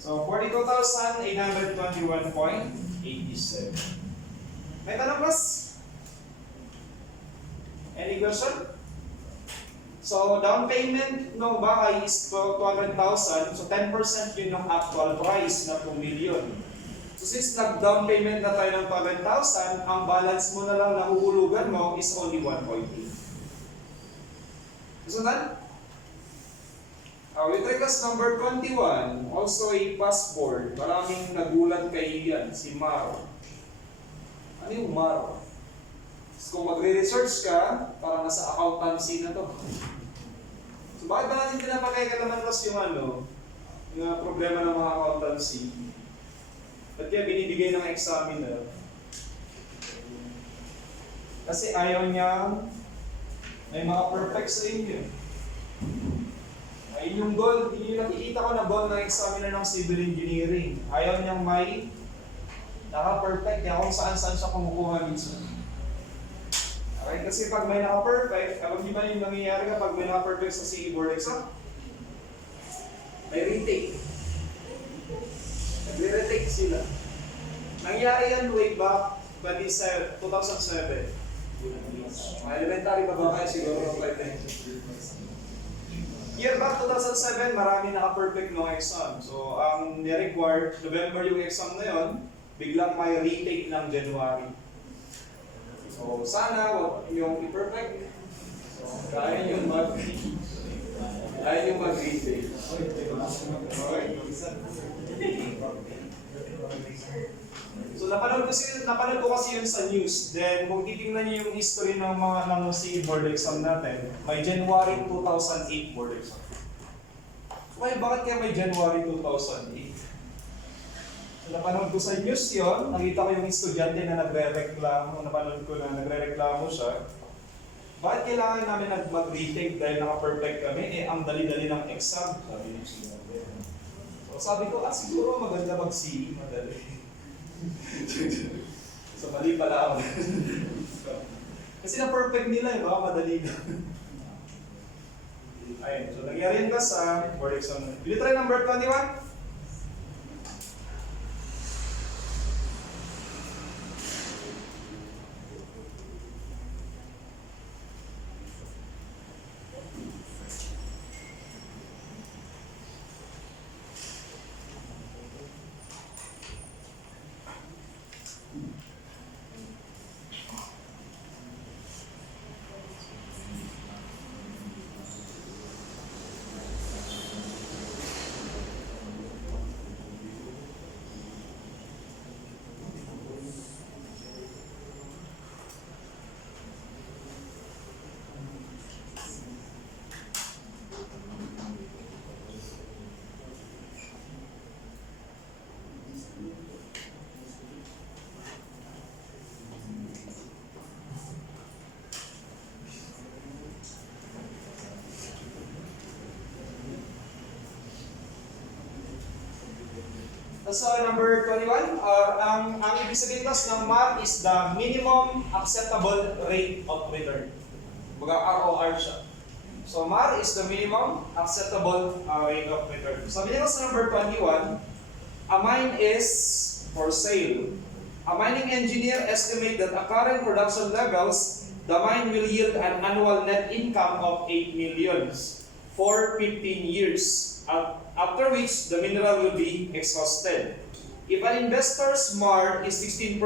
So, 42,821.87. May tanong, class? Any question? So, down payment ng bahay is 200,000. So, 10% yun ng actual price na 2 million. So, since nag-down payment na tayo ng 200,000, ang balance mo na lang na huhulugan mo is only 1.8. So, that? With request number 21, also a passport. Maraming nagulat kay yan, si Maro. Ano yung Maro? So, kung magre-research ka, parang nasa accountancy na to. So, bakit ba natin pinapakikalaman yung problema ng mga accountancy? Ba't kaya binibigay ng examiner? Kasi ayaw niya may mga perfect sa inyo. Ayun yung goal, yun yung nakikita ko na goal ng examiner ng civil engineering. Ayaw niyang may naka-perfect niya kung saan-saan siya kumukuha minsan. Okay, kasi pag may naka-perfect, alam niyo ba yung nangyayari kapag may naka-perfect sa CE board exam? May retake. Nagre-retake sila. Nangyari yan way back 2007. Mga elementary pa ba kayo siguro? Year back 2007, marami naka-perfect ng exam. So, ang ni-require, November yung exam na yon, biglang may retake ng January. So, sana wag yung i-perfect. So, kaya yung mag-retake. Okay? So, napanood ko kasi yun sa news. Then, kung titingnan niyo yung history ng mga CE board exam natin, may January 2008 board exam. Well, bakit kaya may January 2008? So, napanood ko sa news yun, nakita ko yung estudyante na nagre-reklamo, napanood ko na nagre-reklamo siya. Bakit kailangan namin mag-retake dahil naka-perfect kami? Ang dali-dali ng exam, sabi ng estudyante. So, sabi ko, siguro maganda mag-CE, madali. So, mali pala ako. Kasi na-perfect nila, baka madali na. Ayun, so nangyari yun ba sa board exam? Will you try number 21? So, number 21, ang ibig sabihin ng MAR is the minimum acceptable rate of return. Baga ROR siya. So, MAR is the minimum acceptable rate of return. Sabi niya sa number 21, a mine is for sale. A mining engineer estimate that at current production levels, the mine will yield an annual net income of 8 million for 15 years. After which the mineral will be exhausted. If an investor's MAR is 16%,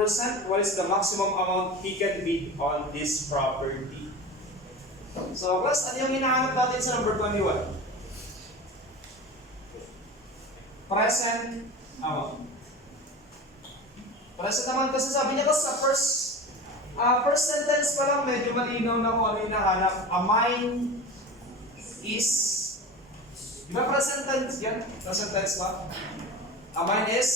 what is the maximum amount he can bid on this property? So, class, ano yung hinahanap natin sa number 21? Present amount. Present amount kasi sabi niya kasi sa first sentence pa lang medyo malinaw na kung ano yung hinahanap. A mine is, di ba present tense yan? Present tense ba? A mine is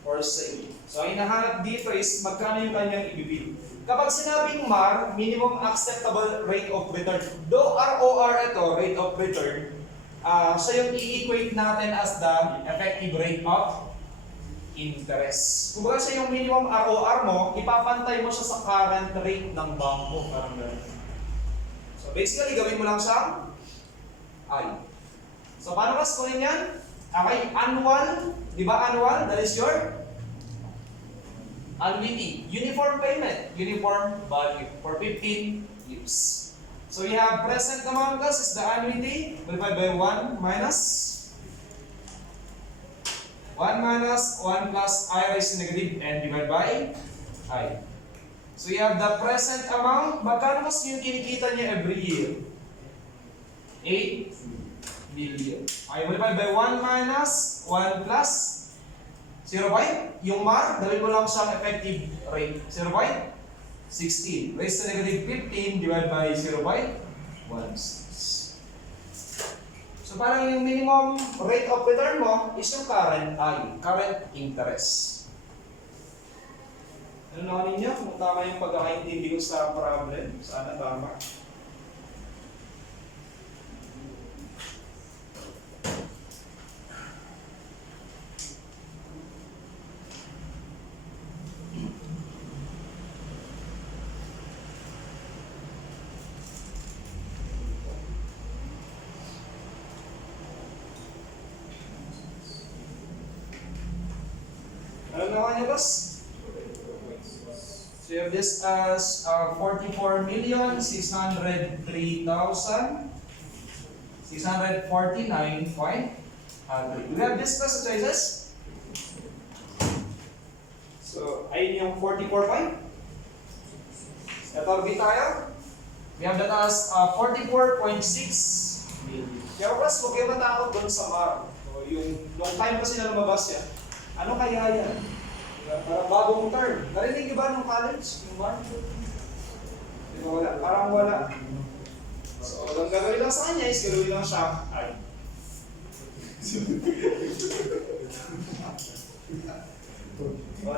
for sale. So, ang hinahanap dito is magkano yung kanyang ibibid. Kapag sinabing MAR, minimum acceptable rate of return. Though ROR ito, rate of return, siya yung i-equate natin as the effective rate of interest. Kung siya yung minimum ROR mo, ipapantay mo siya sa current rate ng bangko. Parang ganun. So basically, gawin mo lang siyang I. So paano ka kunin yan? Okay, annual. Di ba annual? That is your annuity. Uniform payment. Uniform value for 15 years. So we have present amount cost is the annuity multiplied by 1 minus 1 plus I raised to negative n divided by I. So you have the present amount. Magkano mas yung kinikita niya every year? 8 million. Okay, multiplied by 1 minus 1 plus 0. Yung mar, dahil mo lang siyang effective rate. 0.16. Raised to negative 15 divided by 0.16. So parang yung minimum rate of return mo is yung current I, current interest. Ano na ninyo? Kung tama yung pagkakaintindi ko sa problem, sana tama. Ano naman niyo, boss? So you have this as 44,603,649.100. We have this plus the choices. So, ayun yung 44 point. Ito, tayo. We have that as 44.6 million. Kaya plus, huwag kayo matakot doon sa mar. So, yung long time kasi na lumabas yan. Ano kaya yan? Parang bagong term. Narinig niyo ba nung college? Yung mar? Di ba wala? Parang wala. So, ang gagawin lang sa kanya is gagawin lang siya ay.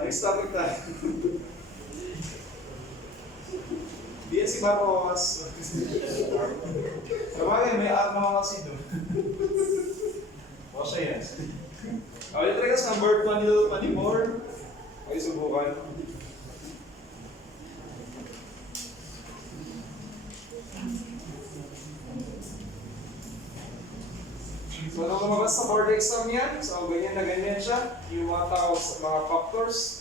Next topic tayo. Di yan si Marcos. Sabagay, may art naman kasi doon. O siya yan. Okay, try ka number 20 to 24. Okay, subukan. So, nung lumabas sa board exam yan, so ganyan na ganyan siya, yung mga tao sa mga factors.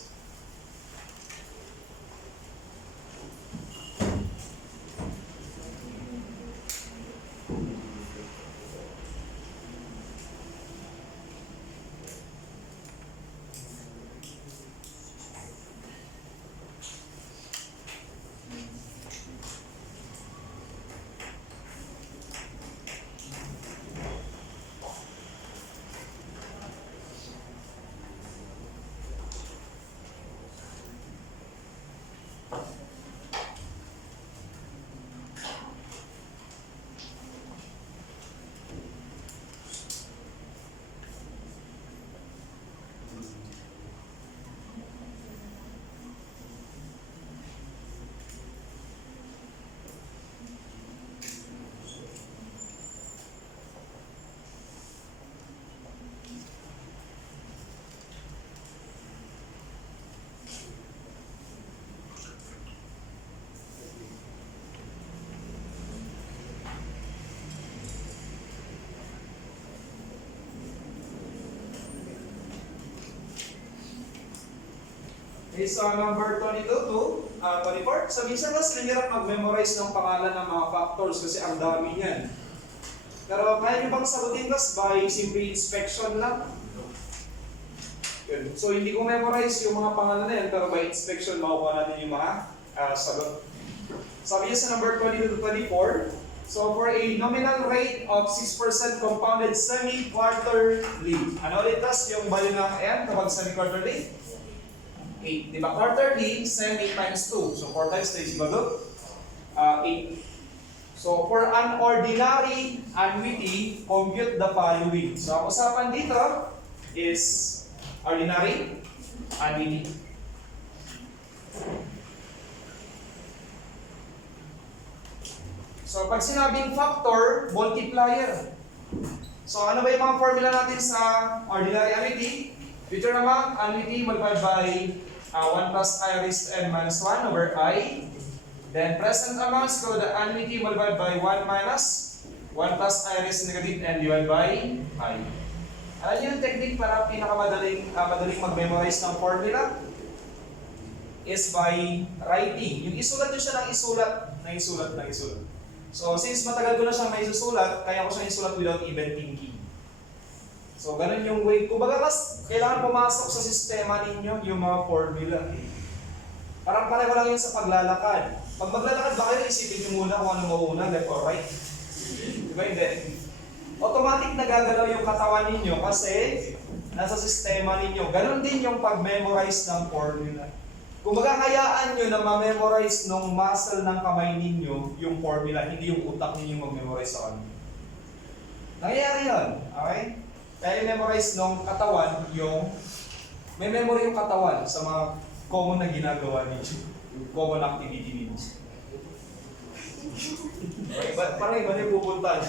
Is number 22 to 24. So minsan mas nahirap mag-memorize ng pangalan ng mga factors kasi ang dami niyan. Pero kaya nyo bang sagutin tas by simple inspection lang? Good. So hindi ko memorize yung mga pangalan na yan, pero by inspection makukuha natin yung mga sagot. Sabi niya sa number 22 to 24, so for a nominal rate of 6% compounded semi-quarterly. Ano ulit tas yung value ng n kapag semi-quarterly? 8. Diba? Quarterly, semi times 2. So 4 times 3 is equal to 8. So for an ordinary annuity, compute the following. So ang usapan dito is ordinary annuity. So pag sinabing factor, multiplier. So ano ba yung mga formula natin sa ordinary annuity? Future amount, annuity multiplied by 1 plus I raised to n minus 1 over I. Then present amounts go the annuity multiplied by 1 minus 1 plus I raised to negative n divided by I. Alam niyo yung technique para pinakamadaling madaling mag-memorize ng formula? Is by writing. Yung isulat nyo siya ng isulat. So, since matagal ko na siyang naisusulat, kaya ko siya isulat without even thinking. So, ganun yung way. Kumbaga, kailangan pumasok sa sistema ninyo yung mga formula. Parang pareho lang yun sa paglalakad. Pag maglalakad ba kayo, isipin nyo muna kung ano mauna, left or right? Diba hindi? Automatic nagagalaw yung katawan ninyo kasi nasa sistema ninyo. Ganun din yung pag-memorize ng formula. Kung magkakayaan nyo na ma-memorize nung muscle ng kamay ninyo yung formula, hindi yung utak ninyo mag-memorize sa kanyo. Nangyayari yun. Okay? Kaya i-memorize nung katawan may memory yung katawan sa mga common na ginagawa ninyo. Yung common activity ninyo. Okay, parang iba na yung pupunta.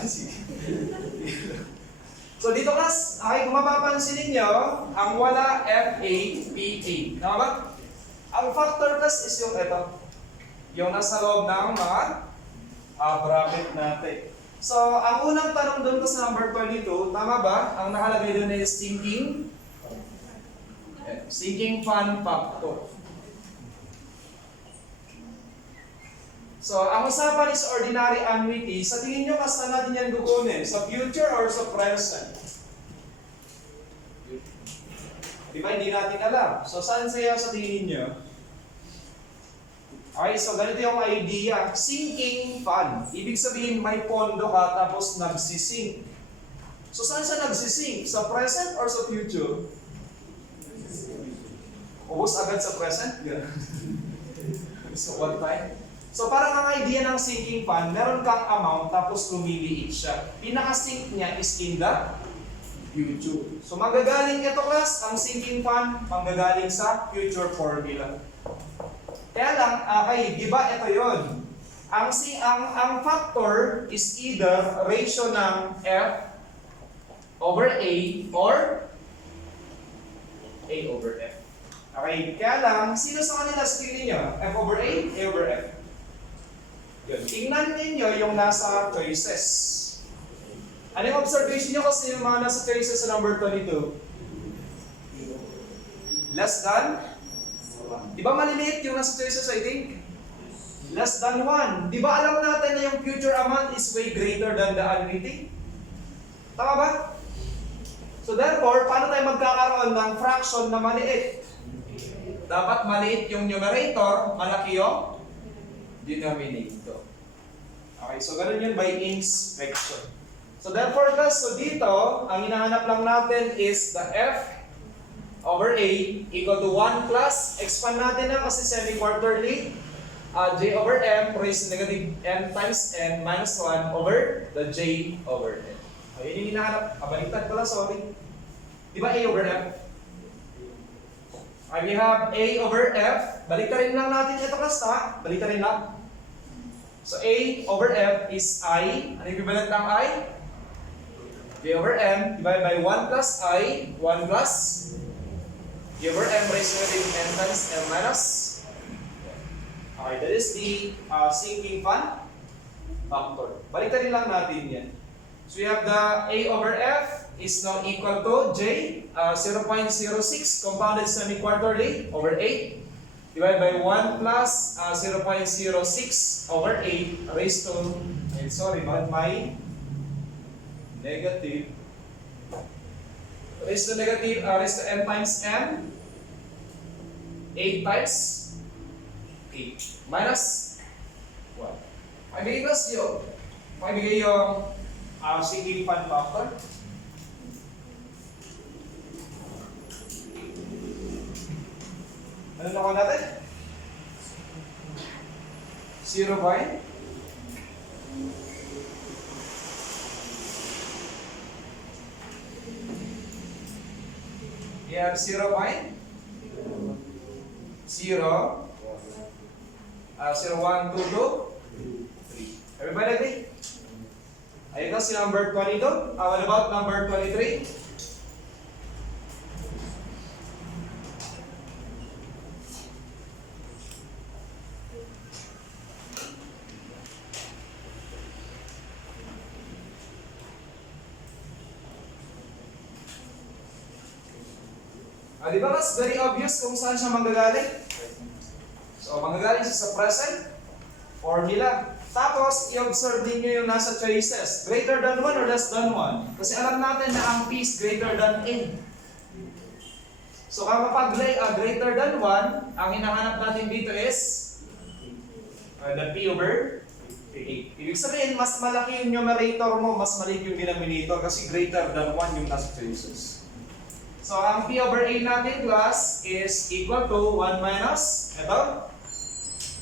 So dito class, okay, kung mapapansin ninyo, ang wala FA, PA. Tama ba? Ang factor class is yung ito. Yung nasa loob ng mga bracket natin. So, ang unang tanong doon sa number 22, tama ba? Ang nakalagay doon is sinking fund factor. So, ang usapan is ordinary annuity. Sa tingin nyo, kasta natin yan gugunin? Sa future or sa present? Di ba, hindi natin alam. So, saan saya sa tingin nyo? Okay, so ganito yung idea. Sinking fund. Ibig sabihin, may pondo ka tapos nagsisink. So, saan siya nagsisink? Sa present or sa future? Ubus agad sa present? So, one time. So, parang ang idea ng sinking fund, meron kang amount tapos lumiliit siya. Pinaka-sink niya is in the future. So, magagaling ito class, ang sinking fund, manggagaling sa future formula. Kaya lang, okay, di ba ito yun? Ang factor is either ratio ng F over A or A over F. Okay, kaya lang, sino sa kanila sa tingin ninyo? F over A over F. Yun. Tingnan ninyo yung nasa choices. Ano yung observation nyo kasi yung mga nasa choices sa number 22? Less than? Di ba maliliit yung nasa choices, I think? Less than 1. Di ba alam natin na yung future amount is way greater than the annuity? Tama ba? So therefore, paano tayo magkakaroon ng fraction na maliit? Dapat maliit yung numerator, malaki yung denominator. Okay, so ganun yun by inspection. So therefore, so dito, ang hinahanap lang natin is the F over A equal to 1 plus, expand natin na kasi semi-quarterly, J over M raised to negative M times N minus 1 over the J over N. Ayun yung hinahanap. Baliktad pala, sorry. Di ba A over F? We have A over F. Baliktarin lang natin ito class, ha? Baliktarin lang. So A over F is I. Ano yung equivalent ng I? J over M divided by 1 plus I, 1 plus J over M raised to negative N times M minus. Okay, that is the sinking fund factor. Baliktarin lang natin yan. So we have the A over F is now equal to J, 0.06 compounded semi-quarterly over 8 divided by 1 plus 0.06 over 8 raised to, my negative, raised to n times m, 8 times 8 minus 1. Maibigay yung sinking fund factor. Ano nakuha natin? 0 by we have 0 by 0 1, 2, 3. Everybody agree? Ayun na si number 22. What about number 23? Di ba mas very obvious kung saan siya manggagaling? So, manggagaling siya sa present formula. Tapos, i-observe ninyo yung nasa choices. Greater than 1 or less than 1? Kasi alam natin na ang P is greater than A. So, kapag greater than 1, ang hinahanap natin dito is the P over A. Ibig sabihin, mas malaki yung numerator mo, mas maliit yung denominator kasi greater than 1 yung nasa choices. So, ang P over A natin, class, is equal to 1 minus, ito,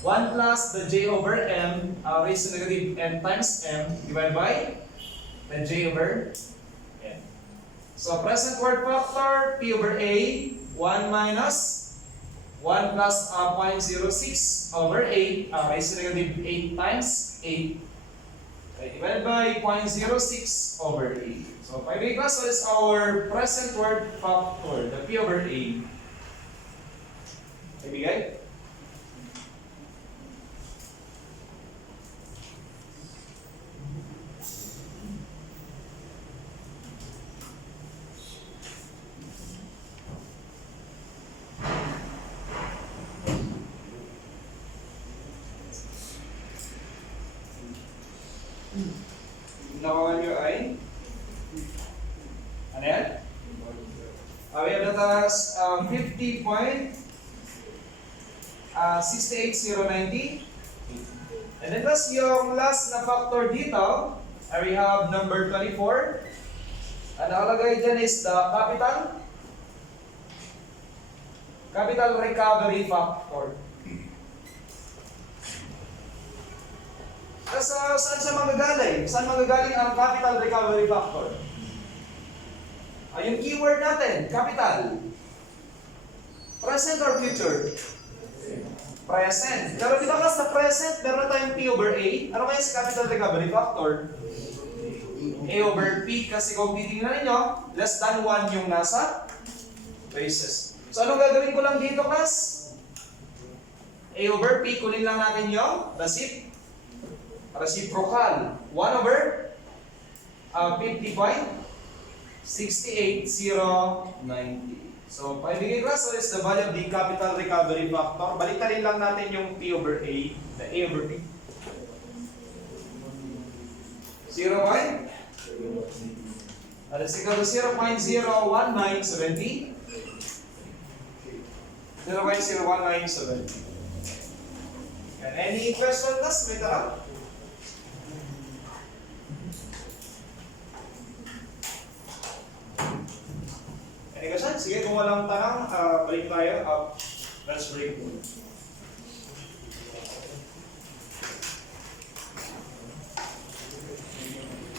1 plus the J over M raised to negative N times M divided by the J over N. So, present word factor, P over A, 1 minus 1 plus 0.06 over 8 raised to negative 8 times 8 divided by 0.06 over 8. So, class, what is our present word factor, the P over A? Ibigay? Nakuha nyo ay? Ano yan? We have the task 50.68090. And then plus yung last na factor dito, we have number 24. Ang nakalagay dyan is the capital recovery factor. Saan siya magagaling? Saan magagaling ang capital recovery factor? Yung keyword natin, capital. Present or future? Present. Pero di ba sa present, meron tayong P over A. Ano kaya sa capital recovery factor? A over P. Kasi kung titingnan ninyo, less than 1 yung nasa basis. So anong gagawin ko lang dito, class? A over P, kunin lang natin yung reciprocal. 1 over 50.68090. So, paibigay class, what is the value of the capital recovery factor? Baliktarin lang natin yung P over A, the A over P. 0. That is equal to 0.01970. 0.01970. And any question, class? May tara? Any question? Sige, kung walang tanong, balik tayo. Let's break.